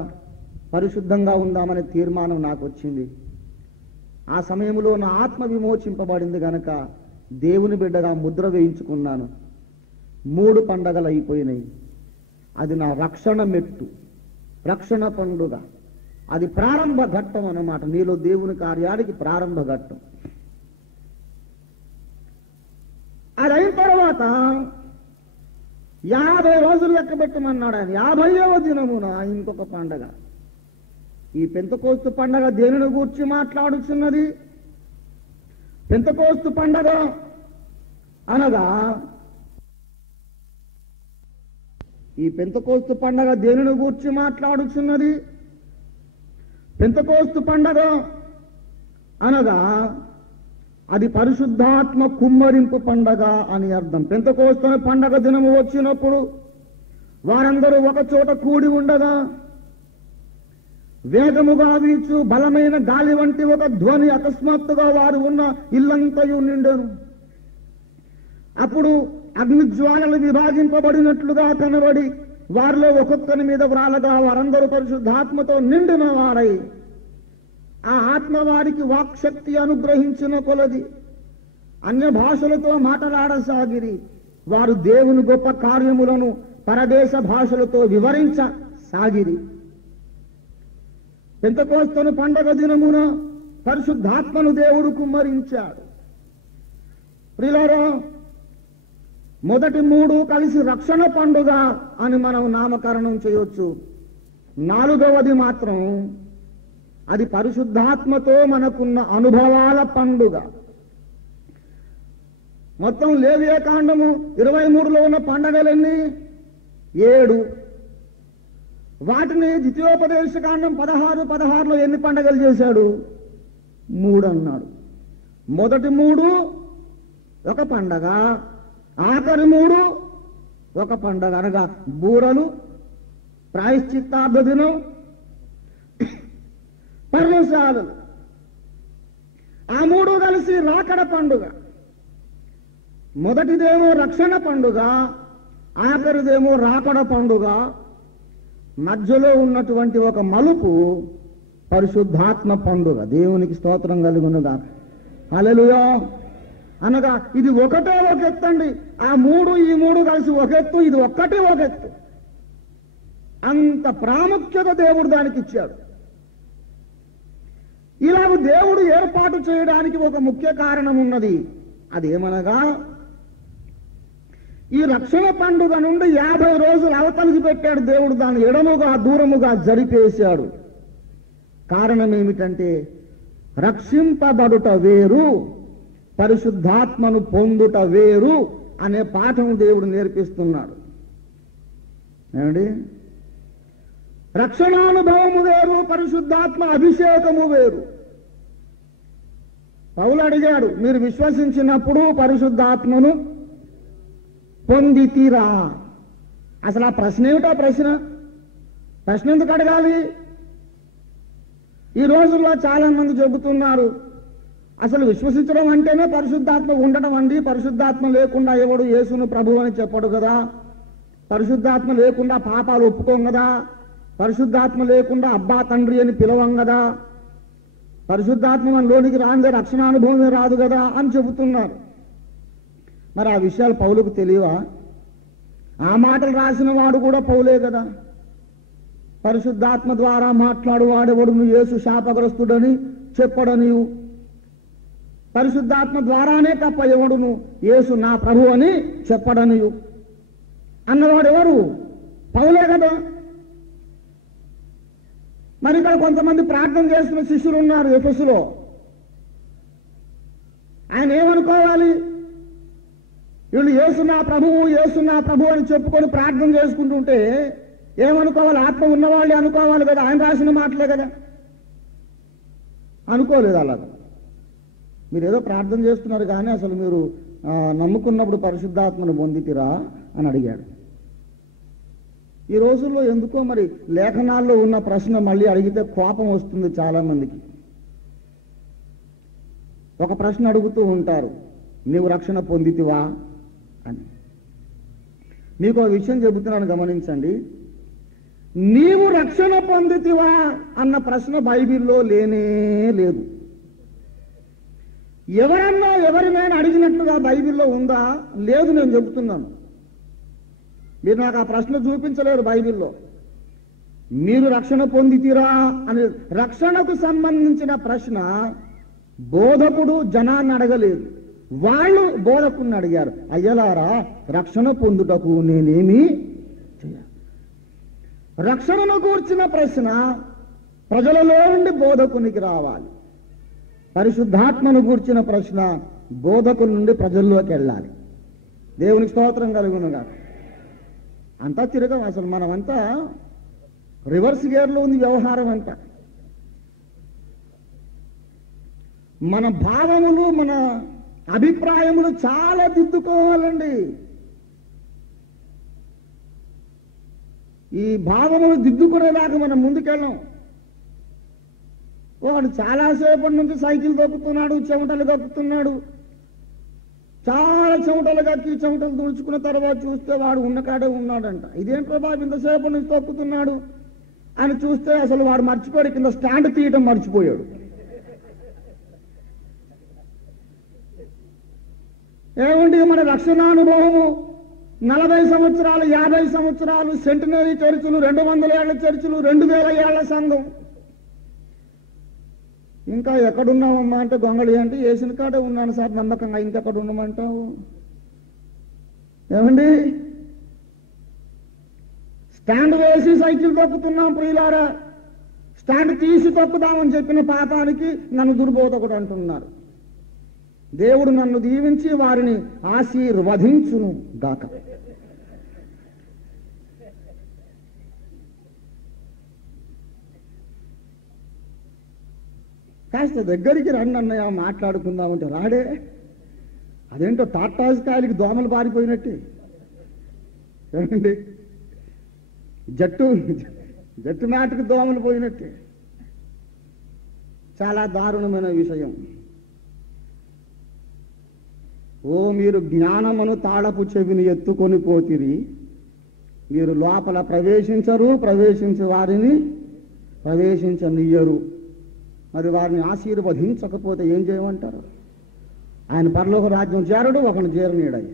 పరిశుద్ధంగా ఉందామనే తీర్మానం నాకు వచ్చింది. ఆ సమయంలో నా ఆత్మ విమోచింపబడింది గనక దేవుని బిడ్డగా ముద్ర వేయించుకున్నాను. 3 పండగలు అయిపోయినాయి. అది నా రక్షణ మెట్టు, రక్షణ పండుగ. అది ప్రారంభ ఘట్టం అన్నమాట. నీలో దేవుని కార్యానికి ప్రారంభ ఘట్టం. అది అయిన తర్వాత 50 రోజులు లెక్క పెట్టమన్నాడు ఆయన. 50వ దినమున ఇంకొక పండగ. ఈ పెంతెకోస్తు పండగ దేనిని గూర్చి మాట్లాడుచున్నది? పెంతెకోస్తు పండగ అనగా, ఈ పెంతెకోస్తు పండగ దేనిని గూర్చి మాట్లాడుచున్నది? పెంతెకోస్తు పండగ అనగా అది పరిశుద్ధాత్మ కుమ్మరింపు పండగ అని అర్థం. పెంతెకోస్తు పండగ దినము వచ్చినప్పుడు వారందరూ ఒక చోట కూడి ఉండగా వేగముగా వీచు బలమైన గాలి వంటి ఒక ధ్వని అకస్మాత్తుగా వారు ఉన్న ఇల్లంతయు నిండెను. అప్పుడు అగ్నిజ్వాలలు విభాగింపబడినట్లుగా కనబడి వారిలో ఒక్కొక్కరి మీద వ్రాలగా వారందరూ పరిశుద్ధాత్మతో నిండిన వారై ఆ ఆత్మ వారికి వాక్శక్తి అనుగ్రహించిన కొలది అన్య భాషలతో మాట్లాడసాగిరి. వారు దేవుని గొప్ప కార్యములను పరదేశ భాషలతో వివరించసాగిరి. పెంతెకోస్తు పండగ దినమున పరిశుద్ధాత్మను దేవుడు కుమ్మరించాడు. ప్రియులారా, మొదటి 3 కలిసి రక్షణ పండుగ అని మనం నామకరణం చేయొచ్చు. 4వది మాత్రం అది పరిశుద్ధాత్మతో మనకున్న అనుభవాల పండుగ. మొత్తం లేవియకాండము 23లో ఉన్న పండగలన్నీ 7. వాటిని ద్వితీయోపదేశకాండం 16:16లో ఎన్ని పండగలు చేశాడు? 3 అన్నాడు. మొదటి 3 ఒక పండగ, ఆఖరి 3 ఒక పండగ. అనగా బూరలు, ప్రాయశ్చిత్తార్థ దినం, పర్ణశాలలు. ఆ 3 కలిసి రాకడ పండుగ. మొదటిదేమో రక్షణ పండుగ, ఆఖరిదేమో రాకడ పండుగ. మధ్యలో ఉన్నటువంటి ఒక మలుపు పరిశుద్ధాత్మ పండుగ. దేవునికి స్తోత్రం కలుగునుగాక. హల్లెలూయా. అనగా ఇది ఒకటే ఒక ఎత్తండి. ఆ 3 ఈ 3 కలిసి ఒక ఎత్తు, ఇది ఒక్కటి ఒక ఎత్తు. అంత ప్రాముఖ్యత దేవుడు దానికి ఇచ్చాడు. ఇలాగ దేవుడు ఏర్పాటు చేయడానికి ఒక ముఖ్య కారణం ఉన్నది. అదేమనగా ఈ రక్షణ పండుగ నుండి 50 రోజులు అవతలికి పెట్టాడు దేవుడు. దాన్ని ఎడముగా దూరముగా జరిపేశాడు. కారణం ఏమిటంటే రక్షింపబడుట వేరు, పరిశుద్ధాత్మను పొందుట వేరు అనే పాఠం దేవుడు నేర్పిస్తున్నాడు. ఏమండి? రక్షణానుభవము వేరు, పరిశుద్ధాత్మ అభిషేకము వేరు. పౌలు అడిగాడు, మీరు విశ్వసించినప్పుడు పరిశుద్ధాత్మను పొందితీరా? అసలు ఆ ప్రశ్న ఏమిటో? ప్రశ్న ఎందుకు అడగాలి? ఈ రోజుల్లో చాలా మంది చెబుతున్నారు, అసలు విశ్వసించడం అంటేనే పరిశుద్ధాత్మ ఉండడం అండి. పరిశుద్ధాత్మ లేకుండా ఎవడు యేసును ప్రభువు అని చెప్పడు కదా. పరిశుద్ధాత్మ లేకుండా పాపాలు ఒప్పుకోం కదా. పరిశుద్ధాత్మ లేకుండా అబ్బా తండ్రి అని పిలవం కదా. పరిశుద్ధాత్మ మనలోనికి రాందే రక్షణానుభవమే రాదు కదా అని చెబుతున్నారు. మరి ఆ విషయాలు పౌలుకు తెలియవా? ఆ మాటలు రాసిన వాడు కూడా పౌలే కదా. పరిశుద్ధాత్మ ద్వారా మాట్లాడు వాడెవడు యేసు శాపగ్రస్తుడని చెప్పడని, పరిశుద్ధాత్మ ద్వారానే తప్ప ఎవడును యేసు నా ప్రభు అని చెప్పడని అన్నవాడు ఎవరు? పౌలే కదా. మరి ఇక్కడ కొంతమంది ప్రార్థన చేస్తున్న శిష్యులు ఉన్నారు ఎఫెసులో. ఆయన ఏమనుకోవాలి? వీళ్ళు యేసు నా ప్రభువు, యేసు నా ప్రభు అని చెప్పుకొని ప్రార్థన చేసుకుంటుంటే ఏమనుకోవాలి? ఆత్మ ఉన్నవాళ్ళే అనుకోవాలి కదా. ఆయన రాసిన మాటలే కదా. అనుకోలేదు అలాగా. మీరు ఏదో ప్రార్థన చేస్తున్నారు కానీ అసలు మీరు నమ్ముకున్నప్పుడు పరిశుద్ధాత్మను పొందితిరా అని అడిగాడు. ఈ రోజుల్లో ఎందుకో మరి లేఖనాల్లో ఉన్న ప్రశ్న మళ్ళీ అడిగితే కోపం వస్తుంది చాలా మందికి. ఒక ప్రశ్న అడుగుతూ ఉంటారు, నీవు రక్షణ పొందితివా అని. మీకు ఒక విషయం చెబుతున్నాను, గమనించండి. నీవు రక్షణ పొందితివా అన్న ప్రశ్న బైబిల్లో లేనే లేదు. ఎవరన్నా ఎవరినైనా అడిగినట్లుగా బైబిల్లో ఉందా? లేదు. నేను చెబుతున్నాను. మీరు నాకు ఆ ప్రశ్న చూపించలేరు బైబిల్లో. మీరు రక్షణ పొందితీరా అని రక్షణకు సంబంధించిన ప్రశ్న బోధకుడు జనాన్ని అడగలేదు, వాళ్ళు బోధకుడిని అడిగారు. అయ్యలారా, రక్షణ పొందుటకు నేనేమి చేయాలి? రక్షణను గూర్చిన ప్రశ్న ప్రజలలో నుండి బోధకునికి రావాలి. పరిశుద్ధాత్మను గూర్చిన ప్రశ్న బోధకుల నుండి ప్రజల్లోకి వెళ్ళాలి. దేవునికి స్తోత్రం కలుగునుగా. అంతా తిరగం. అసలు మనమంతా రివర్స్ గేర్లో ఉంది వ్యవహారం అంతా. మన భావములు, మన అభిప్రాయములు చాలా దిద్దుకోవాలండి. ఈ భావములు దిద్దుకునేదాకా మనం ముందుకెళ్ళం. వాడు చాలాసేపటి నుంచి సైకిల్ తొక్కుతున్నాడు, చెమటలు కక్కుతున్నాడు. చాలా చెమటలు కక్కి చెమటలు తుడుచుకున్న తర్వాత చూస్తే వాడు ఉన్నకాడే ఉన్నాడంట. ఇదేంటో బాబు ఇంతసేపటి నుంచి తొక్కుతున్నాడు అని చూస్తే అసలు వాడు మర్చిపోయాడు, కింద స్టాండ్ తీయటం మర్చిపోయాడు. ఏమండి మన రక్షణానుభవము 40 సంవత్సరాలు, 50 సంవత్సరాలు, సెంటినరీ చర్చిలు, 200 ఏళ్ల చర్చిలు, 2000 ఏళ్ల సంఘం. ఇంకా ఎక్కడున్నావమ్మా అంటే గొంగళి అంటే వేసిన కాడే ఉన్నాను సార్ నమ్మకంగా, ఇంకెక్కడ ఉండమంటావు? ఏమండి స్టాండ్ వేసి సైకిల్ తొక్కుతున్నాం ప్రియులారా, స్టాండ్ తీసి తొక్కుదామని చెప్పిన పాపానికి నన్ను దుర్బోధకుడు అంటున్నారు. దేవుడు నన్ను దీవించి వారిని ఆశీర్వదించును గాక. కాస్త దగ్గరికి రండి అన్నయ్య మాట్లాడుకుందామంటే రాడే. అదేంటో తాటాజకాయలకి దోమలు పారిపోయినట్టే. ఏమండి జట్టు నాటుకు దోమలు పోయినట్టే. చాలా దారుణమైన విషయం. ఓ మీరు జ్ఞానమును తాళపు చెవిని ఎత్తుకొని పోతిరి, మీరు లోపల ప్రవేశించరు, ప్రవేశించే వారిని ప్రవేశించనియ్యరు. మరి వారిని ఆశీర్వదించకపోతే ఏం చేయమంటారు? ఆయన పరలోక రాజ్యం చేరడు, ఒకను చేరనీడయ్య.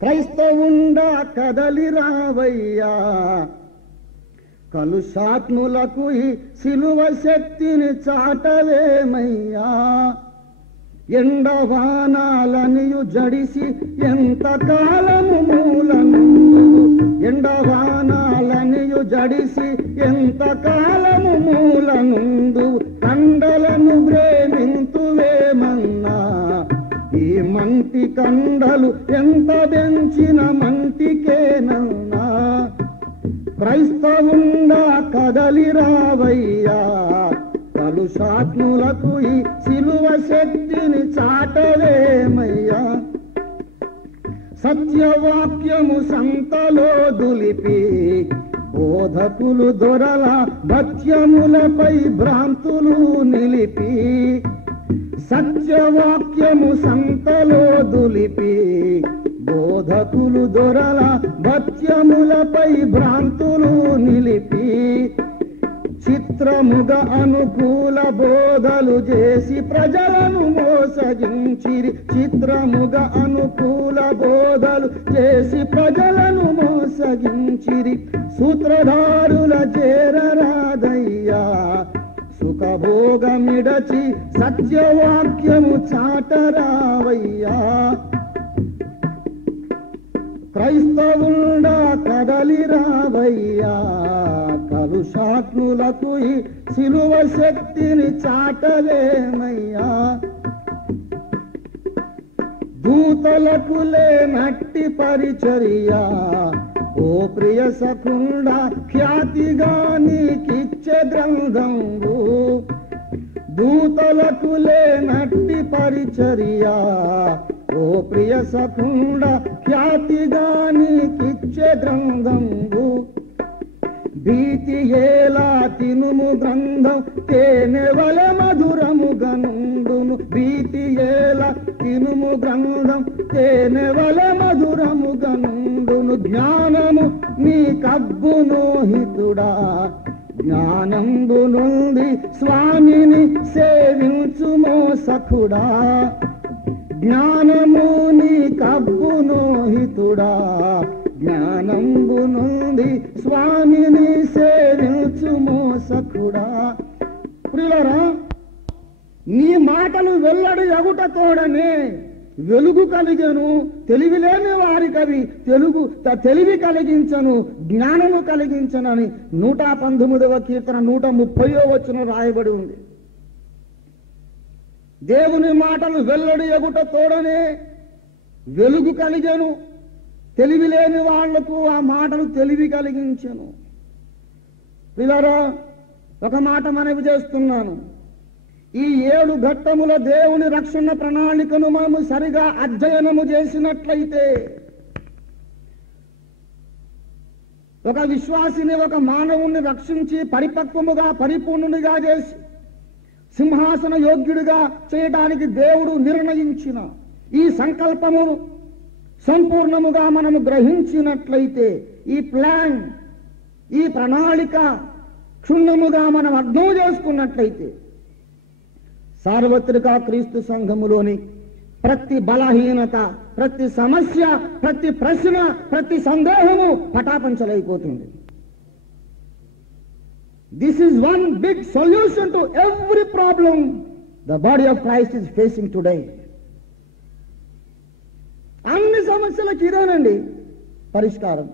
క్రైస్తవుండా కదలి రావయ్యా, కలుషాత్ములకు ఈ సిలువ శక్తిని చాటవేమయ్యా. ఎండవానాలనియు జడిసి ఎంత కాలము మూలనుందు, ఎండవానాలనియు జడిసి ఎంత కాలము మూలనుందు, కండలను ప్రేమింతువేమన్నా ఈ మంటి కండలు ఎంత పెంచిన మంటికేనన్నా. క్రైస్తవుండా కదలి రావయ్యా, కలుషాత్ములకు ఈ సిలువ శక్తిని చాటవేమయ్యా. సత్యవాక్యము సంతలో దులిపి బోధకులు దొరల భక్ష్యములపై భ్రాంతులు నిలిపి, సత్యవాక్యము సంతలో దులిపి బోధకులు దొరల భక్ష్యములపై భ్రాంతులు నిలిపి, చిత్రముగా అనుకూల బోధలు చేసి ప్రజలను మోసగించిరి, చిత్రముగా అనుకూల బోధలు చేసి ప్రజలను మోసగించిరి. సూత్రధారుల చేరరాదయ్యా, సుఖభోగమిడచి సత్యవాక్యము చాటరావయ్యా. క్రైస్తవుండా కదలి రావయ్యా, కలుషాత్ములకు ఈ సిలువ శక్తిని చాటవేమయ్యా. దూతలకు లేనట్టి పరిచర్య ఓ ప్రియ సఖుండా, ఖ్యాతిగా నీకిచ్చే గ్రంథంబు. దూతలకు లేనట్టి పరిచర్య ఓ ప్రియ సఖుండా, ఖ్యాతిగా నీకిచ్చే గ్రంథంబు. భీతి ఏలా తినుము గ్రంథం తేనెవల మధురముగా నుండును, భీతి ఏలా తినుము గ్రంథం తేనెవల మధురముగా నుండును. జ్ఞానము నీ కబ్బును హితుడా, జ్ఞానంబు నుండి స్వామిని సేవించుమో సఖుడా. జ్ఞానము నీ కబ్బును హితుడా, జ్ఞానంబు నుండి స్వామిని సేవించుమో సఖుడా. ప్రియులారా, నీ మాటలు వెల్లడి ఎగుట తోడనే వెలుగు కలిగను, తెలివిలేని వారికవి తెలివి కలిగించను, జ్ఞానము కలిగించనని 119వ కీర్తన 130వ వచనం రాయబడి ఉంది. దేవుని మాటలు వెల్లడి ఎగుట తోడనే వెలుగు కలిగను, తెలివి లేని వాళ్లకు ఆ మాటలు తెలివి కలిగించను. పిల్లరా, ఒక మాట మనవి చేస్తున్నాను. ఈ 7 ఘట్టముల దేవుని రక్షణ ప్రణాళికను మనము సరిగా అధ్యయనము చేసినట్లయితే, ఒక విశ్వాసిని, ఒక మానవుణ్ణి రక్షించి పరిపక్వముగా పరిపూర్ణునిగా చేసి సింహాసన యోగ్యుడిగా చేయడానికి దేవుడు నిర్ణయించిన ఈ సంకల్పమును సంపూర్ణముగా మనము గ్రహించినట్లయితే, ఈ ప్లాన్, ఈ ప్రణాళిక క్షుణ్ణముగా మనం అర్థం చేసుకున్నట్లయితే, సార్వత్రిక క్రీస్తు సంఘములోని ప్రతి బలహీనత, ప్రతి సమస్య, ప్రతి ప్రశ్న, ప్రతి సందేహము పటాపంచలైపోతుంది. This is one big solution to every problem the body of Christ is facing today. అన్ని సమస్యలకు ఇదేనండి పరిష్కారం.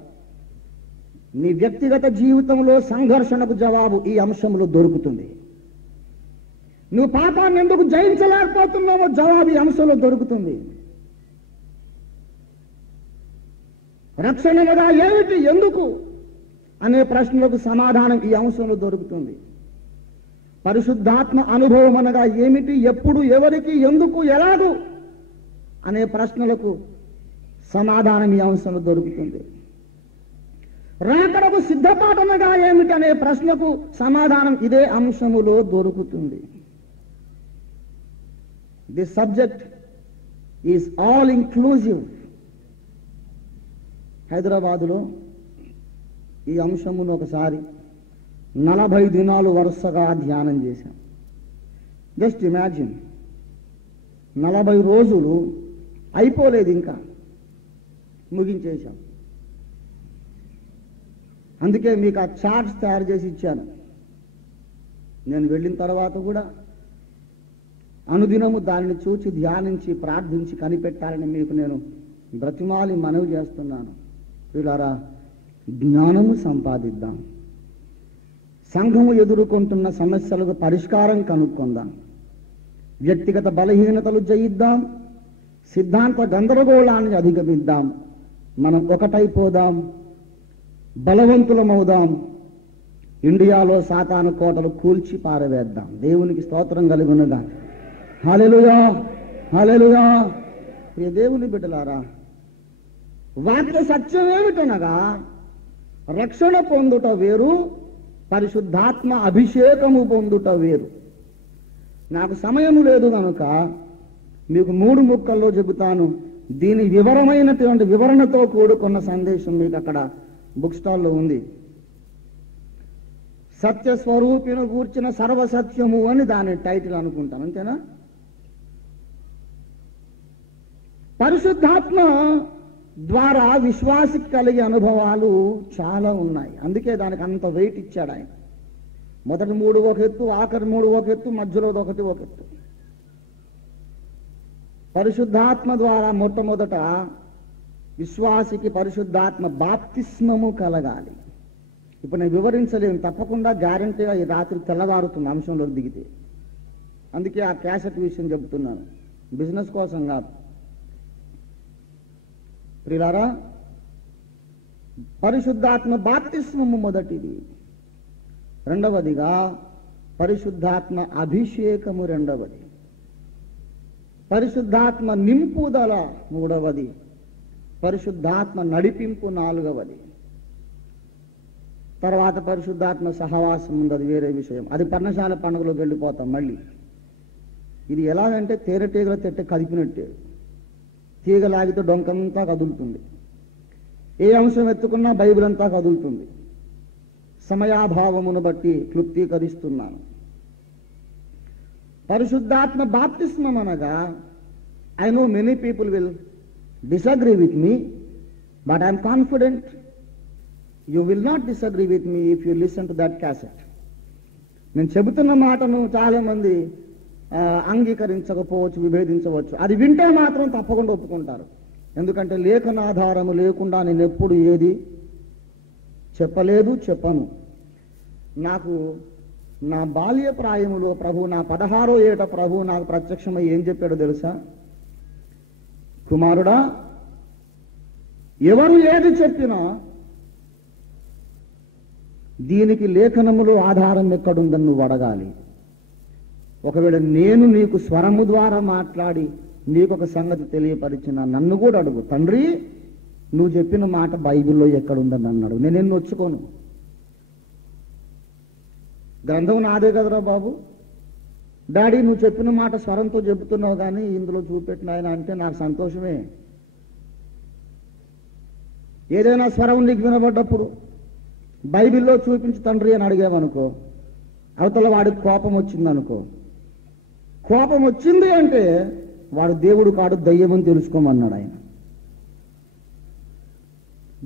నీ వ్యక్తిగత జీవితంలో సంఘర్షణకు జవాబు ఈ అంశంలో దొరుకుతుంది. నువ్వు పాపాన్ని ఎందుకు జయించలేకపోతున్నావో జవాబు ఈ అంశంలో దొరుకుతుంది. రక్షణగా ఏమిటి, ఎందుకు అనే ప్రశ్నలకు సమాధానం ఈ అంశంలో దొరుకుతుంది. పరిశుద్ధాత్మ అనుభవం అనగా ఏమిటి, ఎప్పుడు, ఎవరికి, ఎందుకు, ఎలాగూ అనే ప్రశ్నలకు సమాధానం ఈ అంశంలో దొరుకుతుంది. రాకడకు సిద్ధపాటనగా ఏమిటి అనే ప్రశ్నకు సమాధానం ఇదే అంశములో దొరుకుతుంది. This subject is all inclusive. హైదరాబాదులో ఈ అంశమును ఒకసారి 40 దినాలు వరుసగా ధ్యానం చేశాం. జస్ట్ ఇమాజిన్, 40 రోజులు అయిపోలేదు, ఇంకా ముగించేశాం. అందుకే మీకు ఆ చార్ట్స్ తయారు చేసి ఇచ్చాను. నేను వెళ్ళిన తర్వాత కూడా అనుదినము దానిని చూచి ధ్యానించి ప్రార్థించి కనిపెట్టాలని మీకు నేను బ్రతిమాలి మనవి చేస్తున్నాను. ప్రియులారా, జ్ఞానము సంపాదిద్దాం. సంఘము ఎదుర్కొంటున్న సమస్యలకు పరిష్కారం కనుక్కుందాం. వ్యక్తిగత బలహీనతలు జయిద్దాం. సిద్ధాంత గందరగోళాన్ని అధిగమిద్దాం. మనం ఒకటైపోదాం, బలవంతులమవుదాం. ఇండియాలో సాతాను కోటలు కూల్చి పారవేద్దాం. దేవునికి స్తోత్రం కలుగునుగా. హల్లెలూయా, హల్లెలూయా. ప్రియ దేవుని బిడ్డలారా, వాక్య సత్యం ఏమిటనగా రక్షణ పొందుట వేరు, పరిశుద్ధాత్మ అభిషేకము పొందుట వేరు. నాకు సమయము లేదు కనుక మీకు 3 ముక్కల్లో చెబుతాను. దీని వివరమైనటువంటి వివరణతో కూడుకున్న సందేశం మీకు అక్కడ బుక్ స్టాల్లో ఉంది. సత్య స్వరూపిని గూర్చిన సర్వసత్యము అని దాని టైటిల్ అనుకుంటాను, అంతేనా? పరిశుద్ధాత్మ ద్వారా విశ్వాసికి కలిగే అనుభవాలు చాలా ఉన్నాయి. అందుకే దానికి అంత వెయిట్ ఇచ్చాడు ఆయన. మొదటి 3 ఒక ఎత్తు, ఆఖరి 3 ఒక ఎత్తు, మధ్యలో ఒకటి ఒక ఎత్తు. పరిశుద్ధాత్మ ద్వారా మొట్టమొదట విశ్వాసికి పరిశుద్ధాత్మ బాప్తిస్మము కలగాలి. ఇప్పుడు నేను వివరించలేను, తప్పకుండా గ్యారంటీగా ఈ రాత్రి తెల్లవారుతున్న అంశంలోకి దిగితే. అందుకే ఆ క్యాసెట్ విషయం చెబుతున్నాను, బిజినెస్ కోసం కాదు. ప్రియులారా, పరిశుద్ధాత్మ బాప్తిస్మము మొదటిది. రెండవదిగా పరిశుద్ధాత్మ అభిషేకము రెండవది. పరిశుద్ధాత్మ నింపుదల మూడవది. పరిశుద్ధాత్మ నడిపింపు నాలుగవది. తర్వాత పరిశుద్ధాత్మ సహవాసం ఉంది, అది వేరే విషయం. అది పర్ణశాల పండుగలోకి వెళ్ళిపోతాం మళ్ళీ. ఇది ఎలాగంటే తేనెటీగల తెట్ట కదిపినట్టే. తీగలాగితే డొంకంతా కదులుతుంది. ఏ అంశం ఎత్తుకున్నా బైబిల్ అంతా కదులుతుంది. సమయాభావమును బట్టి క్లుప్తీకరిస్తున్నాను. పరిశుద్ధాత్మ బాప్తిస్మం అనగా, I know many people will disagree with me, but I am confident you will not disagree with me if you listen to that cassette. నేను చెబుతున్న మాటను చాలా మంది అంగీకరించకపోవచ్చు, విభేదించవచ్చు. అది వింటే మాత్రం తప్పకుండా ఒప్పుకుంటారు. ఎందుకంటే లేఖనాధారము లేకుండా నేను ఎప్పుడు ఏది చెప్పలేదు, చెప్పను. నాకు నా బాల్య ప్రాయములో ప్రభు, నా 16వ ఏట ప్రభు నాకు ప్రత్యక్షమై ఏం చెప్పాడో తెలుసా? కుమారుడా, ఎవరు ఏది చెప్పినా దీనికి లేఖనములో ఆధారం ఎక్కడుందని నువ్వు అడగాలి. ఒకవేళ నేను నీకు స్వరము ద్వారా మాట్లాడి నీకు ఒక సంగతి తెలియపరిచిన నన్ను కూడా అడుగు, తండ్రి నువ్వు చెప్పిన మాట బైబిల్లో ఎక్కడుందని అన్నాడు. నేనేం నొచ్చుకోను. గ్రంథం నాదే కదరా బాబు, డాడీ నువ్వు చెప్పిన మాట స్వరంతో చెబుతున్నావు కానీ ఇందులో చూపెట్టిన ఆయన అంటే నాకు సంతోషమే. ఏదైనా స్వరం నీకు వినబడ్డప్పుడు బైబిల్లో చూపించి తండ్రి అని అడిగామనుకో, అవతల వాడికి కోపం వచ్చిందనుకో, కోపం వచ్చింది అంటే వాడు దేవుడు కాడు, దయ్యమని తెలుసుకోమన్నాడు ఆయన.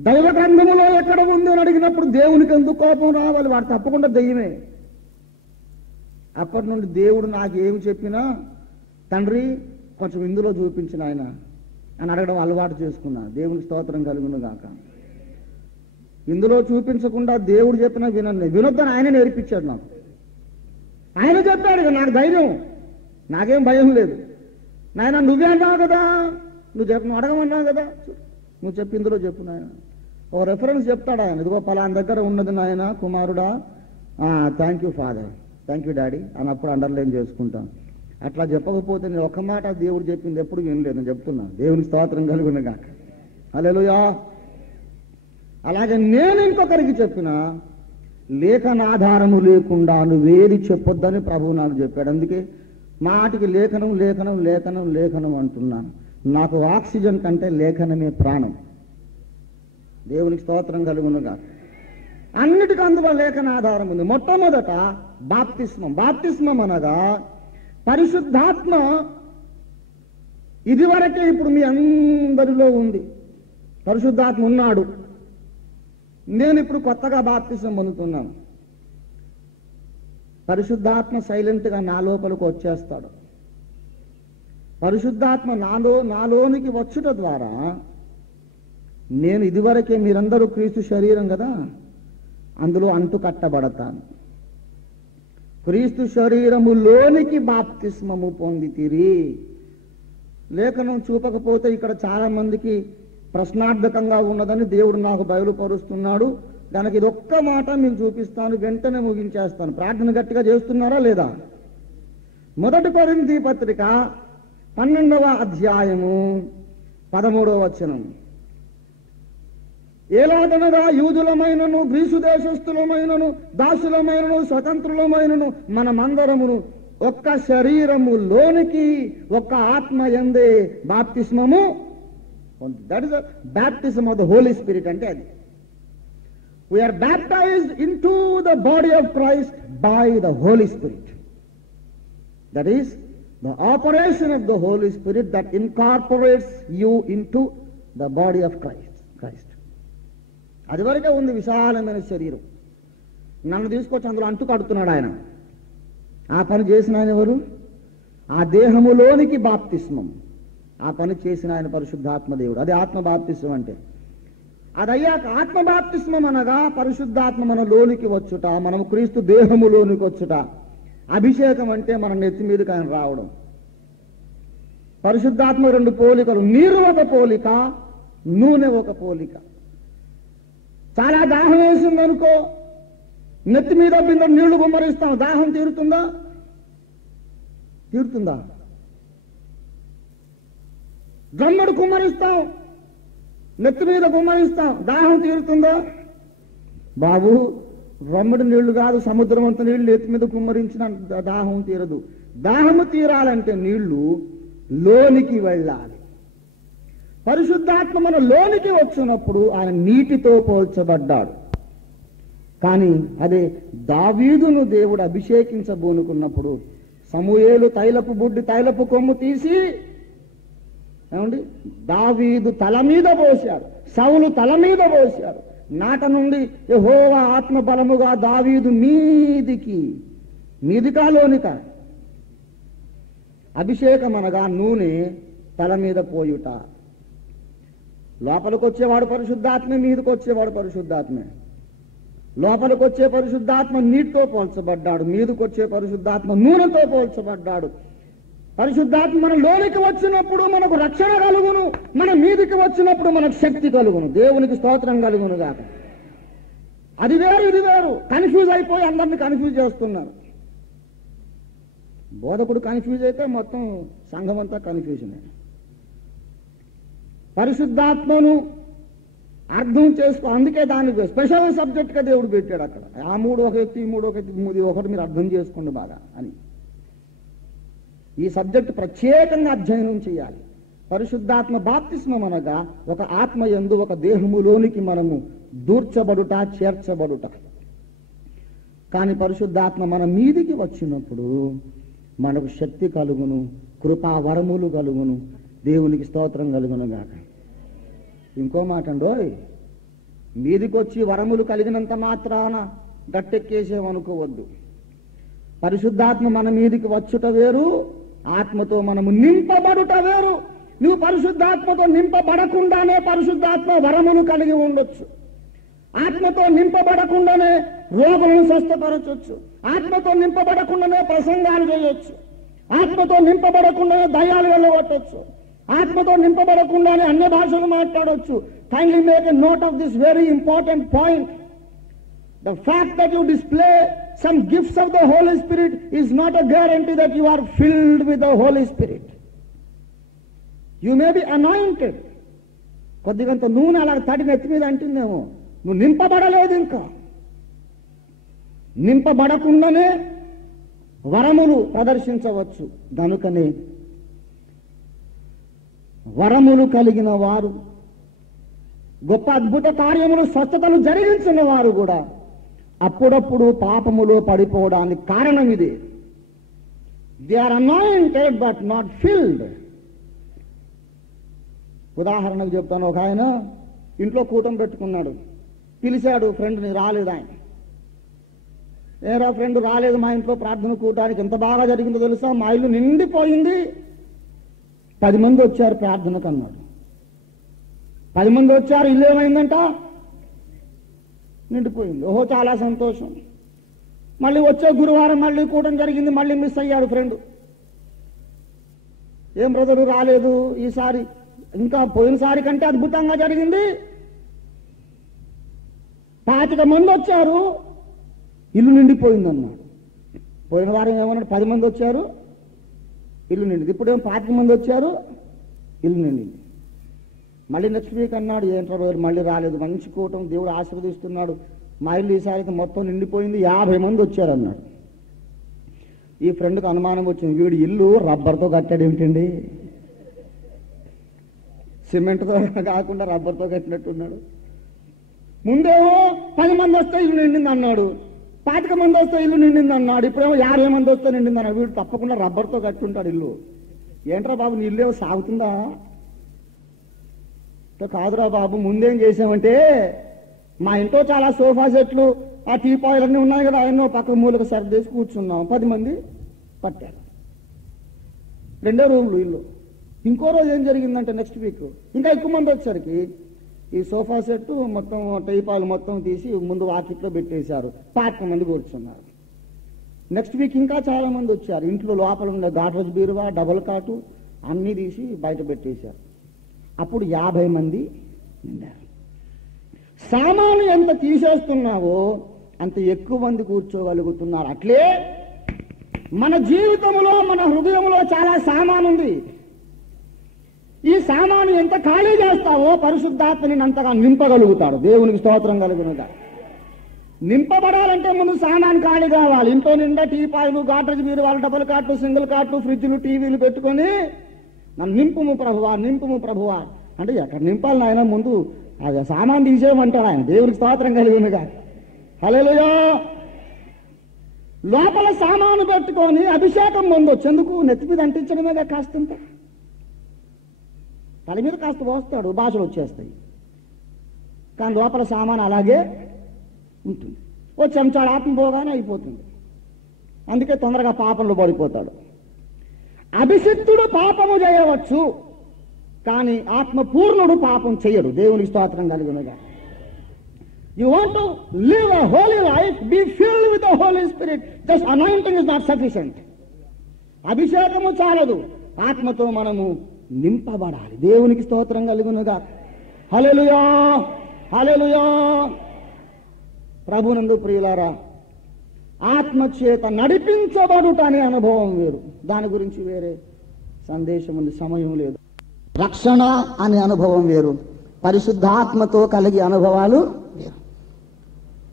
దైవ గ్రంథములో ఎక్కడ ఉంది అని అడిగినప్పుడు దేవునికి ఎందుకు కోపం రావాలి? వాడు తప్పకుండా దయ్యమే. అప్పటి నుండి దేవుడు నాకు ఏమి చెప్పినా తండ్రి కొంచెం ఇందులో చూపించిన ఆయన అని అడగడం అలవాటు చేసుకున్నా. దేవునికి స్తోత్రం కలుగును గాక. ఇందులో చూపించకుండా దేవుడు చెప్పినా వినొద్దని ఆయన నేర్పించాడు నాకు. ఆయన చెప్పాడు, నాకు ధైర్యం, నాకేం భయం లేదు. నాయన నువ్వే అన్నావు కదా, నువ్వు అడగమన్నావు కదా, నువ్వు చెప్పి ఇందులో చెప్పు నాయన. ఓ రెఫరెన్స్ చెప్తాడు ఆయన, ఇదిగో పలానా దగ్గర ఉన్నది నాయన కుమారుడా, thank you father, thank you daddy అని అప్పుడు అండర్లైన్ చేసుకుంటాం. అట్లా చెప్పకపోతే నేను ఒక్క మాట దేవుడు చెప్పింది ఎప్పుడు వినలేదు. నేను చెప్తున్నా, దేవునికి స్తోత్రం కలుగును గాక. హల్లెలూయా. అలాగే నేను ఇంకొకరికి చెప్పిన లేఖనాధారము లేకుండా నువ్వేది చెప్పొద్దని ప్రభువు నాకు చెప్పాడు. అందుకే మాటికి లేఖనం లేఖనం లేఖనం లేఖనం అంటున్నాను. నాకు ఆక్సిజన్ కంటే లేఖనమే ప్రాణం. దేవునికి స్తోత్రం కలుగును గాక. అన్నిటికీ అందులో లేఖన ఆధారం ఉంది. మొట్టమొదట బాప్తిస్మం. బాప్తిస్మం అనగా పరిశుద్ధాత్మ ఇదివరకే ఇప్పుడు మీ అందరిలో ఉంది. పరిశుద్ధాత్మ ఉన్నాడు. నేను ఇప్పుడు కొత్తగా బాప్తిస్మం పొందుతున్నాను. పరిశుద్ధాత్మ సైలెంట్గా నా లోపలికి వచ్చేస్తాడు. పరిశుద్ధాత్మ నాలోనికి వచ్చుట ద్వారా నేను ఇదివరకే, మీరందరూ క్రీస్తు శరీరం కదా, అందులో అంటు కట్టబడతాను. క్రీస్తు శరీరములోనికి బాప్తిస్మము పొందితిరి. లేఖనం చూపకపోతే ఇక్కడ చాలా మందికి ప్రశ్నార్థకంగా ఉన్నదని దేవుడు నాకు బయలుపరుస్తున్నాడు. దానికి ఇది ఒక్క మాట మీకు చూపిస్తాను, వెంటనే ముగించేస్తాను. ప్రార్థన గట్టిగా చేస్తున్నారా లేదా? 1 కొరింథీ పత్రిక 12వ అధ్యాయము 13వ వచనం. ఏలాగనగా యూదులమైనను గ్రీసు దేశస్థులమైనను దాసులమైనను స్వతంత్రులమైనను మనమందరమును ఒక్క శరీరములోనికి ఒక్క ఆత్మ యందే బాప్తిస్మము. That is the baptism of the Holi Spirit. అంటే అది we are baptized into the body of Christ by the Holy Spirit. That is the operation of the Holy Spirit that incorporates you into the body of Christ. అది వరకే ఉంది విశాలమైన శరీరం. నన్ను తీసుకొచ్చి అందులో అంటు కడుతున్నాడు ఆయన. ఆ పని చేసిన ఆయన ఎవరు? ఆ దేహములోనికి బాప్తిస్మం. ఆ పని చేసిన ఆయన పరిశుద్ధాత్మ దేవుడు. అది ఆత్మ బాప్తిస్మం అంటే. అదయ్యాక ఆత్మ బాప్తిస్మం అనగా పరిశుద్ధాత్మ మన లోనికి వచ్చుట, మనము క్రీస్తు దేహములోనికి వచ్చుట. అభిషేకం అంటే మన నెత్తి మీదకి ఆయన రావడం. పరిశుద్ధాత్మ 2 పోలికలు, నీరు ఒక పోలిక, నూనె ఒక పోలిక. చాలా దాహం వేసిందనుకో, నెత్తి మీద బిందె నీళ్లు గుమ్మరిస్తాం, దాహం తీరుతుందా? తీరుతుందా? డ్రమ్మడు కుమ్మరిస్తాం, నెత్తి మీద గుమ్మరిస్తాం, దాహం తీరుతుందా? బాబు, రమ్మడి నీళ్లు కాదు, సముద్రం అంత నీళ్లు నెత్తి మీద కుమ్మరించిన దాహం తీరదు. దాహము తీరాలంటే నీళ్లు లోనికి వెళ్ళాలి. పరిశుద్ధాత్మ మన లోనికి వచ్చినప్పుడు ఆయన నీటితో పోల్చబడ్డాడు. కానీ అదే దావీదును దేవుడు అభిషేకించబోనుకున్నప్పుడు సమూయేలు తైలపు కొమ్ము తీసి ఏమండి దావీదు తల మీద పోశాడు, సౌలు తల మీద పోశాడు. నాట నుండి యెహోవా ఆత్మ బలముగా దావీదు మీదికా లోనికా. అభిషేకం అనగా నూనె తల మీద పోయుట. లోపలికి వచ్చేవాడు పరిశుద్ధాత్మే, మీదకి వచ్చేవాడు పరిశుద్ధాత్మే. లోపలికి వచ్చే పరిశుద్ధాత్మ నీటితో పోల్చబడ్డాడు, మీదకి వచ్చే పరిశుద్ధాత్మ నూనెతో పోల్చబడ్డాడు. పరిశుద్ధాత్మ మన లోనికి వచ్చినప్పుడు మనకు రక్షణ కలుగును, మన మీదికి వచ్చినప్పుడు మనకు శక్తి కలుగును. దేవునికి స్తోత్రం కలుగును కాక. అది వేరు ఇది వేరు. కన్ఫ్యూజ్ అయిపోయి అందరినీ కన్ఫ్యూజ్ చేస్తున్నారు. బోధకుడు కన్ఫ్యూజ్ అయితే మొత్తం సంఘం అంతా కన్ఫ్యూజన్. పరిశుద్ధాత్మను అర్థం చేసుకో. అందుకే దాన్ని స్పెషల్ సబ్జెక్ట్గా దేవుడు పెట్టాడు అక్కడ. ఆ 3 ఒక ఎత్తి, 3 ఒక ఎత్తి, 3 ఒకటి మీరు అర్థం చేసుకోండి బాగా అని. ఈ సబ్జెక్ట్ ప్రత్యేకంగా అధ్యయనం చేయాలి. పరిశుద్ధాత్మ బాప్తిస్మం అనగా ఒక ఆత్మ యందు ఒక దేహములోనికి మనము దూర్చబడుట, చేర్చబడుట. కానీ పరిశుద్ధాత్మ మన మీదికి వచ్చినప్పుడు మనకు శక్తి కలుగును, కృపా వరములు కలుగును. దేవునికి స్తోత్రం కలుగును గాక. ఇంకో మాట అండోయ్, మీదికి వచ్చి వరములు కలిగినంత మాత్రాన గట్టెక్కేసేమనుకోవద్దు. పరిశుద్ధాత్మ మన మీదికి వచ్చుట వేరు, ఆత్మతో మనము నింపబడుట వేరు. నువ్వు పరిశుద్ధాత్మతో నింపబడకుండానే పరిశుద్ధాత్మ వరములు కలిగి ఉండొచ్చు. ఆత్మతో నింపబడకుండానే రోగులను స్వస్థపరచొచ్చు. ఆత్మతో నింపబడకుండానే ప్రసంగాలు చేయొచ్చు. ఆత్మతో నింపబడకుండానే దయ్యాలు వెళ్ళగొట్టొచ్చు. ఆత్మతో నింపబడకుండానే అన్య భాషలు మాట్లాడొచ్చు. Kindly make a note of this very important point. The fact that you display some gifts of the Holy Spirit is not a guarantee that you are filled with the Holy Spirit. You may be anointed. కొద్దిగంత నూనె అలా తడి నెత్తి మీద అంటుందేమో, నువ్వు నింపబడలేదు. ఇంకా నింపబడకుండానే వరములు ప్రదర్శించవచ్చు. కనుకనే వరములు కలిగిన వారు, గొప్ప అద్భుత కార్యములు, స్వస్థతలు జరిగించిన వారు కూడా అప్పుడప్పుడు పాపములో పడిపోవడానికి కారణం ఇది. They are anointed but not filled. ఉదాహరణకు చెప్తాను. ఒక ఆయన ఇంట్లో కూటం పెట్టుకున్నాడు. పిలిచాడు ఫ్రెండ్ని, రాలేదు ఆయన. ఏరా ఫ్రెండ్ రాలేదు మా ఇంట్లో ప్రార్థన కూటానికి, ఎంత బాగా జరిగిందో తెలుసా, మా ఇల్లు నిండిపోయింది, 10 మంది వచ్చారు ప్రార్థనకు అన్నాడు. 10 మంది వచ్చారు, ఇల్లు ఏమైందంట, నిండిపోయింది. ఓహో చాలా సంతోషం. మళ్ళీ వచ్చే గురువారం మళ్ళీ కూటం జరిగింది, మళ్ళీ మిస్ అయ్యాడు ఫ్రెండ్. ఏం బ్రదరు రాలేదు ఈసారి? ఇంకా పోయినసారి కంటే అద్భుతంగా జరిగింది. 25 మంది వచ్చారు, ఇల్లు నిండిపోయిందన్నాడు. పోయిన వారం ఏమన్నాడు, 10 మంది వచ్చారు, ఇల్లు నిండింది. ఇప్పుడేమో 25 మంది వచ్చారు, ఇల్లు నిండింది. మళ్ళీ నెక్స్ట్ వీక్ అన్నాడు, ఏంటో మళ్ళీ రాలేదు, మంచి కూటం, దేవుడు ఆశీర్వదిస్తున్నాడు, మా ఇల్లు ఈసారి మొత్తం నిండిపోయింది, 50 మంది వచ్చారు అన్నాడు. ఈ ఫ్రెండ్కి అనుమానం వచ్చింది, వీడు ఇల్లు రబ్బర్తో కట్టాడు ఏమిటండి, సిమెంట్తో కాకుండా రబ్బర్తో కట్టినట్టున్నాడు. ముందేమో 10 మంది వస్తే ఇల్లు నిండింది అన్నాడు, 25 మంది వస్తే ఇల్లు నిండింది అన్నాడు, ఇప్పుడేమో 50 మంది వస్తే నిండింది అన్నాడు. వీడు తప్పకుండా రబ్బర్తో కట్టుంటాడు ఇల్లు. ఏంట్రా బాబు నీ ఇల్లు సాగుతుందా? కాదురా బాబు, ముందేం చేసామంటే మా ఇంట్లో చాలా సోఫా సెట్లు, ఆ టీపాయిలు అన్నీ ఉన్నాయి కదా, ఆయన పక్క మూలకు సర్దేసి కూర్చున్నాం, 10 మంది పట్టారు. 2 రూమ్లు ఇల్లు. ఇంకో రోజు ఏం జరిగిందంటే నెక్స్ట్ వీక్ ఇంకా ఎక్కువ మంది వచ్చేసరికి ఈ సోఫా సెట్ మొత్తం టీపాయిలు మొత్తం తీసి ముందు వాకిట్లో పెట్టేశారు, 25 మంది కూర్చున్నారు. నెక్స్ట్ వీక్ ఇంకా చాలా మంది వచ్చారు. ఇంట్లో లోపల ఉండే గాడ్రేజ్ బీరువా, డబుల్ కాటు అన్నీ తీసి బయట పెట్టేశారు. అప్పుడు 50 మంది నిండారు. సామాను ఎంత తీసేస్తున్నావో అంత ఎక్కువ మంది కూర్చోగలుగుతున్నారు. అట్లే మన జీవితంలో, మన హృదయంలో చాలా సామాను ఉంది. ఈ సామాను ఎంత ఖాళీ చేస్తావో పరిశుద్ధాత్మని అంతగా నింపగలుగుతాడు. దేవునికి స్తోత్రం కలుగునుగా. నింపబడాలంటే ముందు సామాను ఖాళీ కావాలి. ఇంట్లో నిండా టీపాయిలు, గాడ్రేజ్ బీరువాలు, డబుల్ కాట్లు, సింగిల్ కాట్లు, ఫ్రిడ్జ్లు, టీవీలు పెట్టుకొని నన్ను నింపుము ప్రభువా, నింపుము ప్రభువా అంటే ఎక్కడ నింపాలి నాయన, ముందు అది సామాన్ తీసేయమంటాడు ఆయన. దేవునికి స్తోత్రం కలిగినగా. హల్లెలూయా. లోపల సామాను పెట్టుకొని అభిషేకం పొందొచ్చు. ఎందుకు? నెత్తి మీద అంటించడమేగా కాస్తంత, తల మీద కాస్త పోస్తాడు, భాషలు వచ్చేస్తాయి. కానీ లోపల సామాను అలాగే ఉంటుంది. ఓ చెంచాడు ఆత్మ పోగానే అయిపోతుంది. అందుకే తొందరగా పాపంలో పడిపోతాడు. అభిషిక్తుడు పాపము చేయవచ్చు, కానీ ఆత్మ పూర్ణుడు పాపం చేయడు. దేవునికి స్తోత్రం కలుగునుగా. You want to live a holy life, be filled with the Holi spirit. Just anointing is not sufficient. అభిషేకము చాలదు, ఆత్మతో మనము నింపబడాలి. దేవునికి స్తోత్రం కలుగునుగా. హల్లెలూయా, హల్లెలూయా. ప్రభునందు ప్రియులారా, ఆత్మచేత నడిపించబడుట అనే అనుభవం వేరు, దాని గురించి వేరే సందేశం ఉంది, సమయం లేదు. రక్షణ అనే అనుభవం వేరు, పరిశుద్ధాత్మతో కలిగే అనుభవాలు వేరు.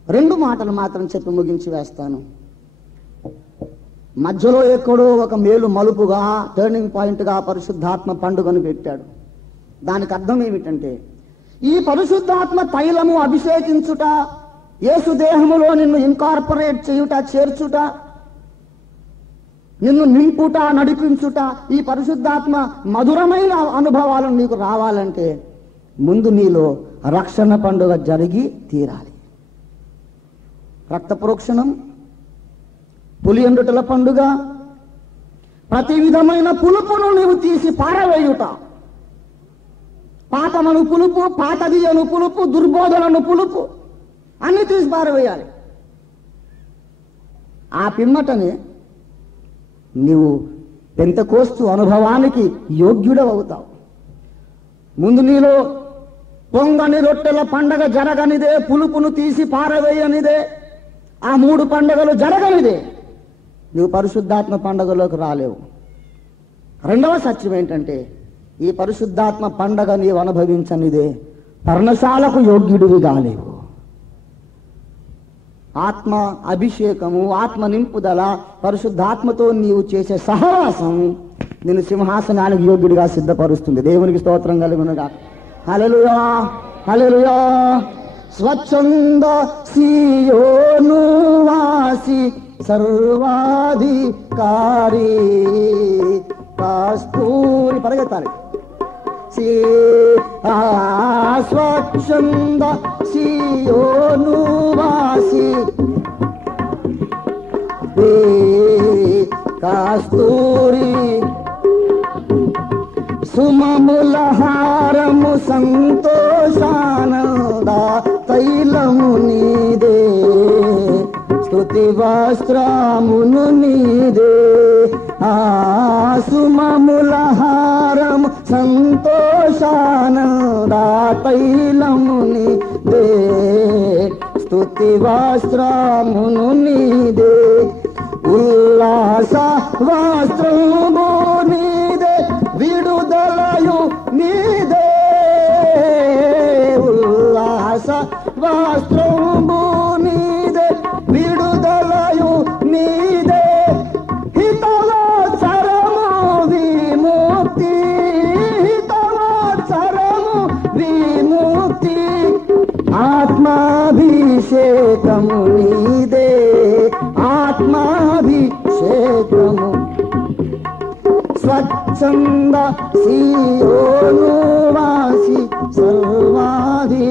2 మాటలు మాత్రం చెప్పి ముగించి వేస్తాను. మధ్యలో ఎక్కడో ఒక మేలు మలుపుగా, టర్నింగ్ పాయింట్గా పరిశుద్ధాత్మ పండుగను పెట్టాడు. దానికి అర్థం ఏమిటంటే, ఈ పరిశుద్ధాత్మ తైలము అభిషేకించుట, యేసు దేహములో నిన్ను ఇన్కార్పొరేట్ చేయుట, చేర్చుట, నిన్ను నింపుట, నడిపించుట, ఈ పరిశుద్ధాత్మ మధురమైన అనుభవాలను నీకు రావాలంటే ముందు నీలో రక్షణ పండుగ జరిగి తీరాలి. రక్త ప్రోక్షణం, పులియండుటల పండుగ, ప్రతి విధమైన పులుపును నీవు తీసి పారవేయుట, పాపమను పులుపు, పాతది అను పులుపు, దుర్బోధనను పులుపు అన్ని తీసి పారవేయాలి. ఆ పిమ్మటనే నీవు పెంతెకోస్తు అనుభవానికి యోగ్యుడవుతావు. ముందు నీలో పొంగని రొట్టెల పండగ జరగనిదే, పులుపును తీసి పారవేయనిదే, ఆ 3 పండుగలు జరగనిదే నువ్వు పరిశుద్ధాత్మ పండుగలోకి రాలేవు. రెండవ సత్యం ఏంటంటే, ఈ పరిశుద్ధాత్మ పండగ నీవు అనుభవించనిదే పర్ణశాలకు యోగ్యుడివి కాలేవు. ఆత్మ అభిషేకము, ఆత్మ నింపుదల, పరిశుద్ధాత్మతో నీవు చేసే సహవాసం నిన్ను సింహాసనానికి యోగ్యుడిగా సిద్ధపరుస్తుంది. దేవునికి స్తోత్రం కలుగునుగా. హల్లెలూయా, హల్లెలూయా. స్వచ్ఛంద సీయోను వాసి సర్వాధికారి కస్తూరి పరిగెత్తాలి. స్వచ్ఛంద సీయోను వాసి కస్తూరి సుమముల హారము సంతోషానంద తైలము నీదే, స్తుతి వస్త్రమును నీదే. సుమముల హారము సంతోషానంద తైలము నీదే, స్తుతి వస్త్రమును నీదే. ఉల్లాస వస్త్రము నీదే, విడుదలయు నీదే. ఉల్లాస వస్త్రము నీదే, విడుదలయు నీదే. హితవత్సరము విముక్తి, హితవత్సరము విముక్తి. ఆత్మాభిషేకము నీదే, ఆత్మాభిషేకము. స్వచ్ఛంద సీయోను వాసి సర్వాధి.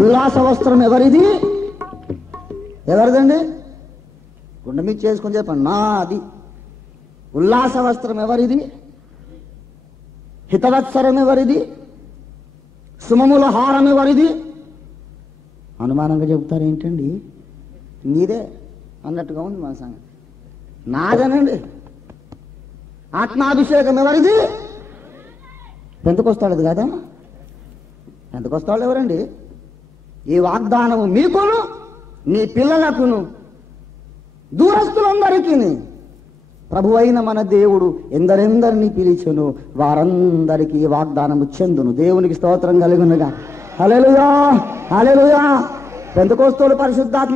ఉల్లాస వస్త్రం ఎవరిది? ఎవరిదండి? గుండె మీద చేసుకొని చెప్పండి, నాది. ఉల్లాస వస్త్రం ఎవరిది? హితవత్సరం ఎవరిది? సుమముల హారం ఎవరిది? అనుమానంగా చెబుతారు ఏంటండి, నీదే అన్నట్టుగా ఉంది మన సంగతి. నాదేనండి. ఆత్మాభిషేకం ఎవరిది? పెంతెకొస్తాడు కదా. పెంతెకొస్తాడు ఎవరండి? ఈ వాగ్దానము మీకును నీ పిల్లలకును దూరస్తులందరికీ ప్రభు అయిన మన దేవుడు ఎందరెందరిని పిలిచెను వారందరికీ ఈ వాగ్దానము చెందును. దేవునికి స్తోత్రం కలుగునుగా. హల్లెలూయా, హల్లెలూయా. పెంతెకొస్తోలు పరిశుద్ధాత్మ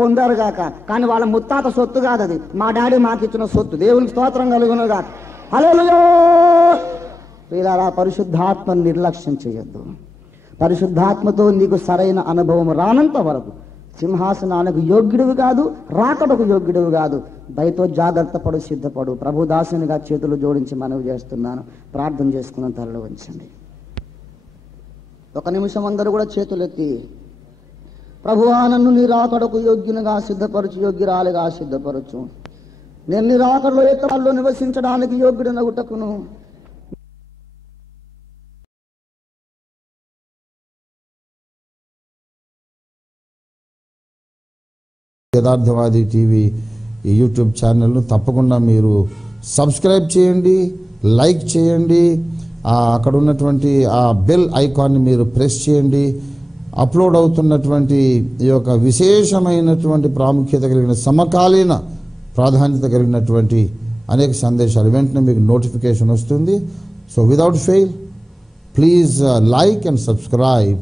పొందారు గాక, కానీ వాళ్ళ ముత్తాత సొత్తు కాదు అది, మా డాడీ మాకు ఇచ్చిన సొత్తు. దేవునికి స్తోత్రం కలుగునుగా. హల్లెలూయా. ఇలా పరిశుద్ధాత్మ నిర్లక్ష్యం చేయొద్దు. పరిశుద్ధాత్మతో నీకు సరైన అనుభవం రానంత వరకు సింహాసనానికి యోగ్యుడివి కాదు, రాకడకు యోగ్యుడివి కాదు. దయతో జాగ్రత్త పడు, సిద్ధపడు. ప్రభు దాసునిగా చేతులు జోడించి మనవి చేస్తున్నాను. ప్రార్థన చేసుకున్న తలలో ఉంచండి. ఒక నిమిషం అందరూ కూడా చేతులెత్తి, ప్రభువా నన్ను నీ రాకడకు యోగ్యునిగా సిద్ధపరచు, యోగ్యురాలిగా సిద్ధపరచు. నేను నీ రాకడలో ఎత్తరాల్లో నివసించడానికి యోగ్యుడినగుటకును యథార్థవాది టీవీ ఈ యూట్యూబ్ ఛానల్ను తప్పకుండా మీరు సబ్స్క్రైబ్ చేయండి, లైక్ చేయండి. అక్కడ ఉన్నటువంటి ఆ బెల్ ఐకాన్ని మీరు ప్రెస్ చేయండి. అప్లోడ్ అవుతున్నటువంటి ఈ యొక్క విశేషమైనటువంటి ప్రాముఖ్యత కలిగిన సమకాలీన ప్రాధాన్యత కలిగినటువంటి అనేక సందేశాలు వెంటనే మీకు నోటిఫికేషన్ వస్తుంది. So without fail please like and subscribe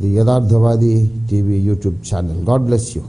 the Yatharthavadi TV YouTube channel. God bless you.